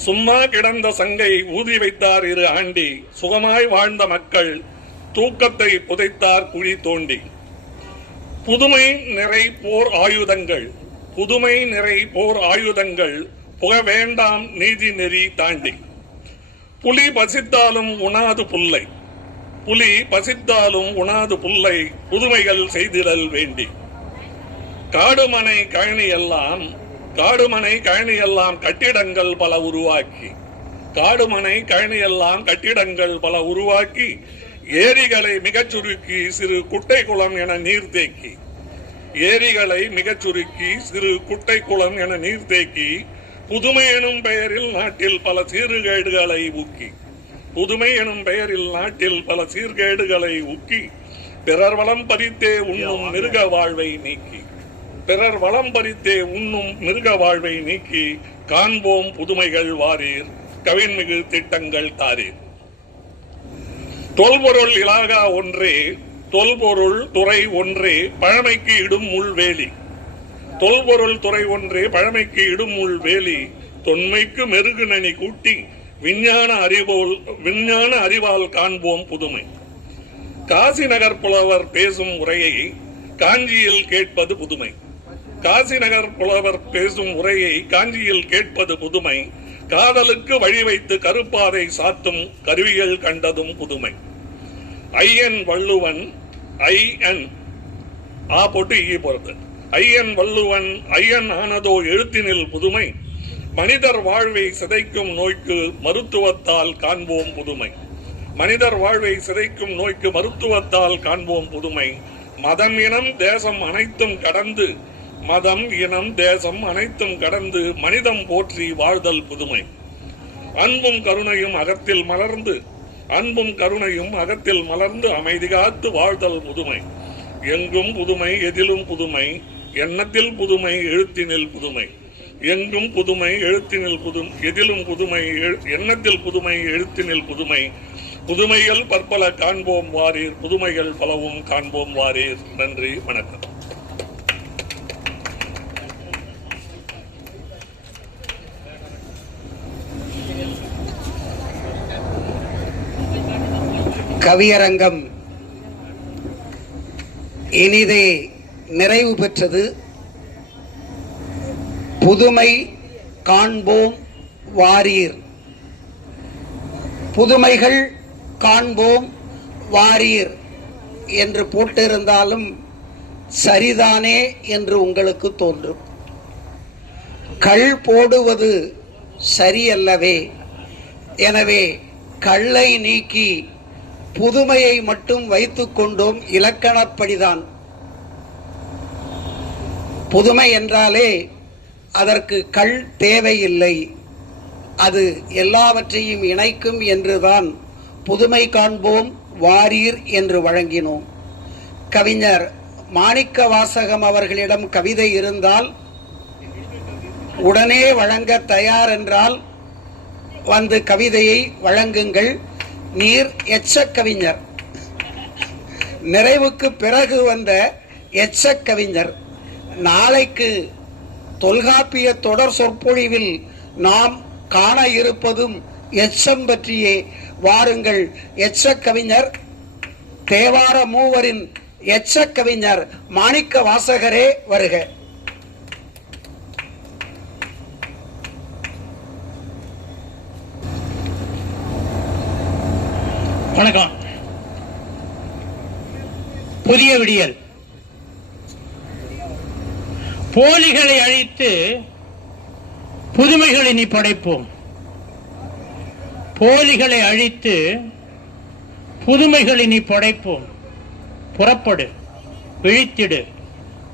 சும்மா கிடந்த சங்கை ஊதி வைத்தார் இரு ஆண்டி. சுகமாய் வாழ்ந்த மக்கள் தூக்கத்தை புதைத்தார் குழி தோண்டி. புதுமை நிறை போர் ஆயுதங்கள், புதுமை நிறை போர் ஆயுதங்கள், புக வேண்டாம் நீதி நெறி தாண்டி. புலி பசித்தாலும் உணாது புல்லை, புலி பசித்தாலும் உணாது புல்லை, புதுமைகள் செய்திடல் வேண்டி. காடுமனை கழனியெல்லாம், காடுமனை கழனியெல்லாம் கட்டிடங்கள் பல உருவாக்கி, காடுமனை கழனியெல்லாம் கட்டிடங்கள் பல உருவாக்கி, ஏரிகளை மிகச் சுருக்கி சிறு குட்டை குளம் என நீர் தேக்கி, ஏரிகளை மிகச் சுருக்கி சிறு குட்டை குளம் என நீர் தேக்கி, புதுமை எனும் பெயரில் நாட்டில் பல சீர்கேடுகளை ஊக்கி, புதுமை எனும் பெயரில் நாட்டில் பல சீர்கேடுகளை ஊக்கி, பிறர் வளம் பறித்தே உண்ணும் மிருக வாழ்வை நீக்கி, பிறர் வளம் பறித்தே உண்ணும் மிருக வாழ்வை நீக்கி, காண்போம் புதுமைகள் வாரீர், கவின்மிகு திட்டங்கள் தாரீர். தொல்பொருள் இலாகா ஒன்றே, தொல்பொருள் துறை ஒன்றே, பழமைக்கு இடும் முள்வேலி. தொல்பொருள் துறை ஒன்றே, பழமைக்கு இடும் முள்வேலி. தொன்மைக்கு மெருகுநனி கூட்டி விஞ்ஞான அறிவால் காண்போம் புதுமை. காசி நகர் புலவர் பேசும் உரையை காஞ்சியில் கேட்பது புதுமை. காசி நகர் புலவர் பேசும் உரையை காஞ்சியில் கேட்பது புதுமை. காதலுக்கு வழி வைத்து கருப்பாதை சாத்தும் கருவிகள் கண்டதும் புதுமை. ஐயன் வள்ளுவன், ஐயன் ஆ போட்டு ஈ போறது, ஐயன் வள்ளுவன் ஐயன் ஆனதோ எழுத்தினில் புதுமை. மனிதர் வாழ்வை சிதைக்கும் நோய்க்கு மருத்துவத்தால் காண்போம் புதுமை. மனிதர் வாழ்வை சிதைக்கும் நோய்க்கு மருத்துவத்தால் காண்போம் புதுமை. மதம் இனம் தேசம் அனைத்தும் கடந்து, மதம் இனம் தேசம் அனைத்தும் கடந்து மனிதம் போற்றி வாழ்தல் புதுமை. அன்பும் கருணையும் அகத்தில் மலர்ந்து, அன்பும் கருணையும் அகத்தில் மலர்ந்து அமைதி காத்து வாழ்தல் புதுமை. எங்கும் புதுமை எதிலும் புதுமை, எண்ணத்தில் புதுமை எழுத்தினில் புதுமை. எங்கும் புதுமை எழுத்தினில் புதுமை, எதிலும் புதுமை, எண்ணத்தில் புதுமை எழுத்தினில் புதுமை. புதுமைகள் பற்பல காண்போம் வாரீர், புதுமைகள் பலவும் காண்போம் வாரீர். நன்றி, வணக்கம். கவியரங்கம் இனிதே நிறைவு பெற்றது. புதுமை காண்போம் வாரீர், புதுமைகள் காண்போம் வாரீர் என்று போட்டிருந்தாலும் சரிதானே என்று உங்களுக்கு தோன்றும். கள் போடுவது சரியல்லவே. எனவே கல்லை நீக்கி புதுமையை மட்டும் வைத்துக் கொண்டோம். இலக்கணப்படிதான். புதுமை என்றாலே அதற்கு கள் தேவையில்லை, அது எல்லாவற்றையும் இணைக்கும் என்றுதான் புதுமை காண்போம் வாரீர் என்று வழங்கினோம். கவிஞர் மாணிக்க வாசகம் அவர்களிடம் கவிதை இருந்தால் உடனே வழங்க தயார் என்றால் வந்து கவிதையை வழங்குங்கள். நீர் எச்ச கவிஞர், நிறைவுக்கு பிறகு வந்த எச்ச கவிஞர். நாளைக்கு தொல்காப்பிய தொடர் சொற்பொழிவில் நாம் காண இருப்பதும் எச்சம் பற்றியே. வாருங்கள், எச்ச கவிஞர், தேவார மூவரின் எச்ச கவிஞர் மாணிக்க வாசகரே வருக. வணக்கம். புதிய விடியல். போலிகளை அழித்து புதுமைகளை நீ படைப்போம். போலிகளை அழித்து புதுமைகளை நீ படைப்போம். புறப்படு, விழித்திடு,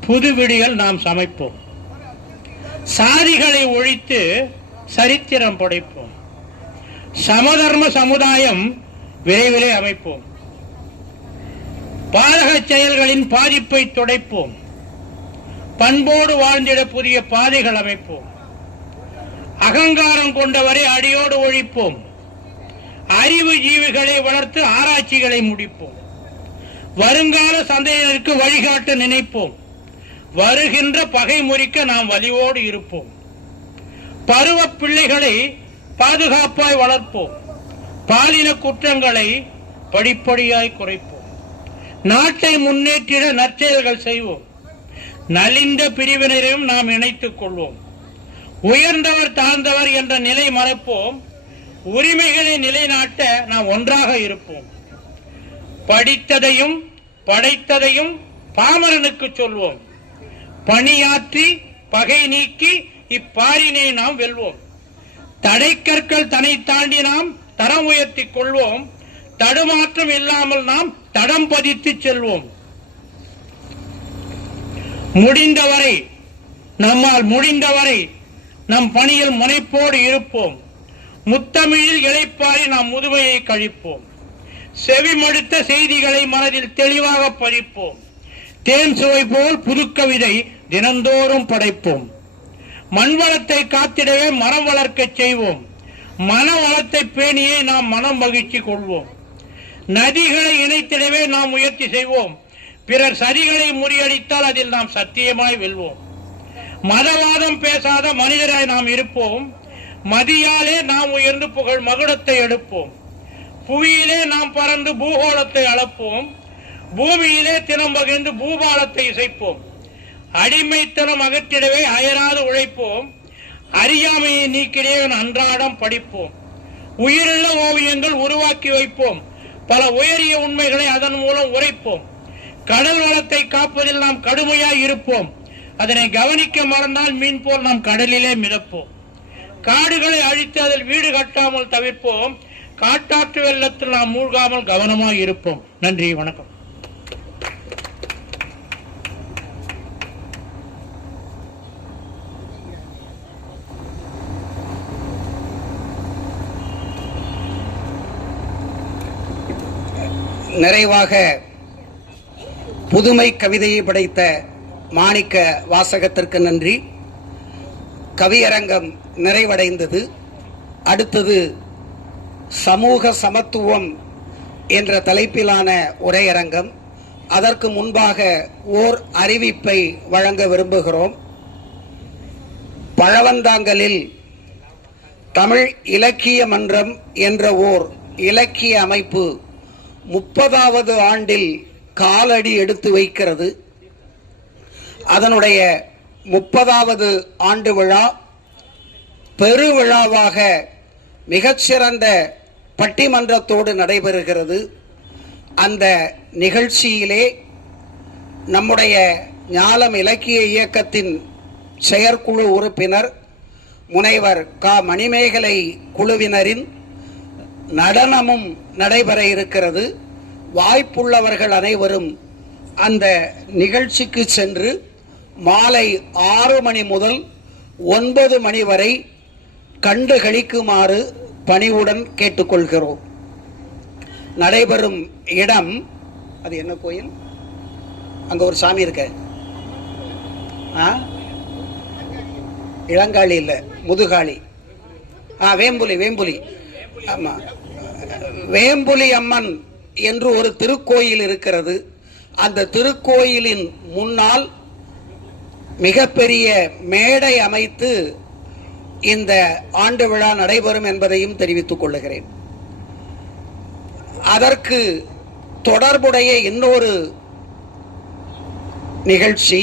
புது விடியல் நாம் சமைப்போம். சாதிகளை ஒழித்து சரித்திரம் படைப்போம். சமதர்ம சமுதாயம் விரைவிலே அமைப்போம். பாதக செயல்களின் பாதிப்பை துடைப்போம். பண்போடு வாழ்ந்திட புதிய பாதைகள் அமைப்போம். அகங்காரம் கொண்டவரை அடியோடு ஒழிப்போம். அறிவு ஜீவிகளை வளர்த்து ஆராய்ச்சிகளை முடிப்போம். வருங்கால சந்ததியினருக்கு வழிகாட்ட நினைப்போம். வருகின்ற பகை முறிக்க நாம் வலியோடு இருப்போம். பருவ பிள்ளைகளை பாதுகாப்பாய் வளர்ப்போம். பாலின குற்றங்களை படிப்படியாய் குறைப்போம். நாட்டை முன்னேற்றிட நற்செயல்கள் செய்வோம். நலிந்த பிரிவினரையும் நாம் இணைத்துக் கொள்வோம். உயர்ந்தவர் தாழ்ந்தவர் என்ற நிலை மறப்போம். உரிமைகளை நிலைநாட்ட நாம் ஒன்றாக இருப்போம். படித்ததையும் படைத்ததையும் பாமரனுக்கு சொல்வோம். பணியாற்றி பகை நீக்கி இப்பாரினை நாம் வெல்வோம். தடைக்கற்கள் தன்னை தாண்டி நாம் தரம் உயர்த்திக் கொள்வோம். தடுமாற்றம் இல்லாமல் நாம் தடம் பதித்து செல்வோம். முடிந்தவரை நம்மால் முடிந்தவரை நம் பணியில் முனைப்போடு இருப்போம். முத்தமிழில் இளைப்பாரி நாம் முதுமையை கழிப்போம். செவிமடுத்த செய்திகளை மனதில் தெளிவாக பதிப்போம். தேன் சுவை போல் புதுக்கவிதை தினந்தோறும் படைப்போம். மண்வளத்தை காத்திடவே மரம் வளர்க்க செய்வோம். மன வளத்தை பேணியே நாம் மனம் மகிழ்ச்சி கொள்வோம். நதிகளை இணைத்திடவே நாம் முயற்சி செய்வோம். பிறர் சதிகளை முறியடித்தால் அதில் நாம் சத்தியமாய் வெல்வோம். மதவாதம் பேசாத மனிதராய் நாம் இருப்போம். மதியாலே நாம் உயர்ந்து புகழ் மகுடத்தை எடுப்போம். புவியிலே நாம் பறந்து பூகோளத்தை அளப்போம். பூமியிலே தினம் பகிர்ந்து பூபாலத்தை இசைப்போம். அடிமைத்தனம் அகற்றிடவே அயராது உழைப்போம். அறியாமையை நீக்கிடவே அன்றாடம் படிப்போம். உயிருள்ள ஓவியங்கள் உருவாக்கி வைப்போம். பல உயரிய உண்மைகளை அதன் மூலம் உரைப்போம். கடல் வளத்தை காப்பதில் நாம் கடுமையாய் இருப்போம். அதனை கவனிக்க மறந்தால் மீன் போல் நாம் கடலிலே மிதப்போம். காடுகளை அழித்து அதில் வீடு கட்டாமல் தவிர்ப்போம். காட்டாற்று வெள்ளத்தில் நாம் மூழ்காமல் கவனமாக இருப்போம். நன்றி, வணக்கம். நிறைவாக புதுமை கவிதையை படைத்த மாணிக்க வாசகத்திற்கு நன்றி. கவியரங்கம் நிறைவடைந்தது. அடுத்தது சமூக சமத்துவம் என்ற தலைப்பிலான உரையரங்கம். அதற்கு முன்பாக ஓர் அறிவிப்பை வழங்க விரும்புகிறோம். பழவந்தாங்கலில் தமிழ் இலக்கிய மன்றம் என்ற ஓர் இலக்கிய அமைப்பு 30வது ஆண்டில் காலடி எடுத்து வைக்கிறது. அதனுடைய 30வது ஆண்டு விழா பெருவிழாவாக மிகச்சிறந்த பட்டிமன்றத்தோடு நடைபெறுகிறது. அந்த நிகழ்ச்சியிலே நம்முடைய ஞாலம் இலக்கிய இயக்கத்தின் செயற்குழு உறுப்பினர் முனைவர் க. மணிமேகலை குழுவினரின் நடனமும் நடைபெற இருக்கிறது. வாய்ப்புள்ளவர்கள் அனைவரும் அந்த நிகழ்ச்சிக்கு சென்று மாலை 6 மணி முதல் 9 மணி வரை கண்டு களிக்குமாறு பணிவுடன் கேட்டுக்கொள்கிறோம். நடைபெறும் இடம், அது என்ன கோயில்? அங்க ஒரு சாமி இருக்க, இளங்காளி இல்ல, முதுகாளி, வேம்புலி. வேம்புலி, ஆமா, வேம்புலி அம்மன் என்று ஒரு திருக்கோயில் இருக்கிறது. அந்த திருக்கோயிலின் முன்னால் மிகப்பெரிய மேடை அமைத்து இந்த ஆண்டு விழா நடைபெறும் என்பதையும் தெரிவித்துக் கொள்ளுகிறேன். அதற்கு தொடர்புடைய இன்னொரு நிகழ்ச்சி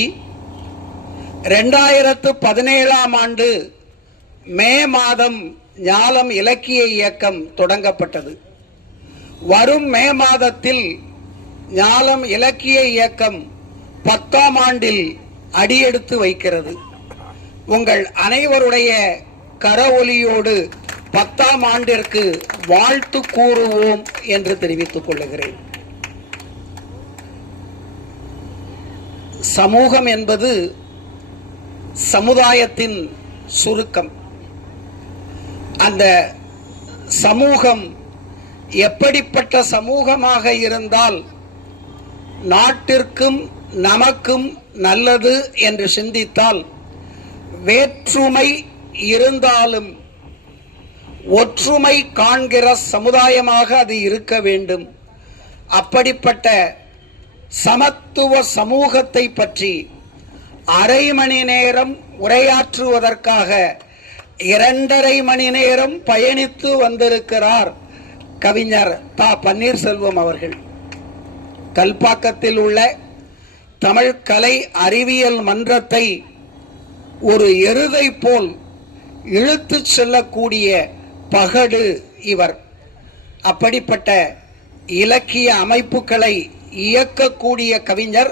2017ஆம் ஆண்டு மே மாதம் ஞாலம் இலக்கிய இயக்கம் தொடங்கப்பட்டது. வரும் மே மாதத்தில் ஞாலம் இலக்கிய இயக்கம் 10ஆம் ஆண்டில் அடியெடுத்து வைக்கிறது. உங்கள் அனைவருடைய கரவொலியோடு 10ஆம் ஆண்டிற்கு வாழ்த்து கூறுவோம் என்று தெரிவித்துக் கொள்ளுகிறேன். சமூகம் என்பது சமுதாயத்தின் சுருக்கம். அந்த சமூகம் எப்படிப்பட்ட சமூகமாக இருந்தால் நாட்டிற்கும் நமக்கும் நல்லது என்று சிந்தித்தால் வேற்றுமை இருந்தாலும் ஒற்றுமை காண்கிற சமுதாயமாக அது இருக்க வேண்டும். அப்படிப்பட்ட சமத்துவ சமூகத்தை பற்றி அரை மணி நேரம் உரையாற்றுவதற்காக 2.5 மணி நேரம் பயணித்து வந்திருக்கிறார் கவிஞர் தா. பன்னீர்செல்வம் அவர்கள். கல்பாக்கத்தில் உள்ள தமிழ் கலை அறிவியல் மன்றத்தை ஒரு எருதை போல் இழுத்து செல்லக்கூடிய பகடு இவர். அப்படிப்பட்ட இலக்கிய அமைப்புகளை இயக்கக்கூடிய கவிஞர்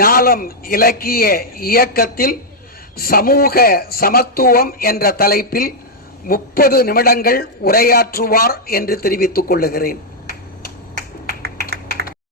ஞாலம் இலக்கிய இயக்கத்தில் சமூக சமத்துவம் என்ற தலைப்பில் 30 நிமிடங்கள் உரையாற்றுவார் என்று தெரிவித்துக் கொள்ளுகிறேன்.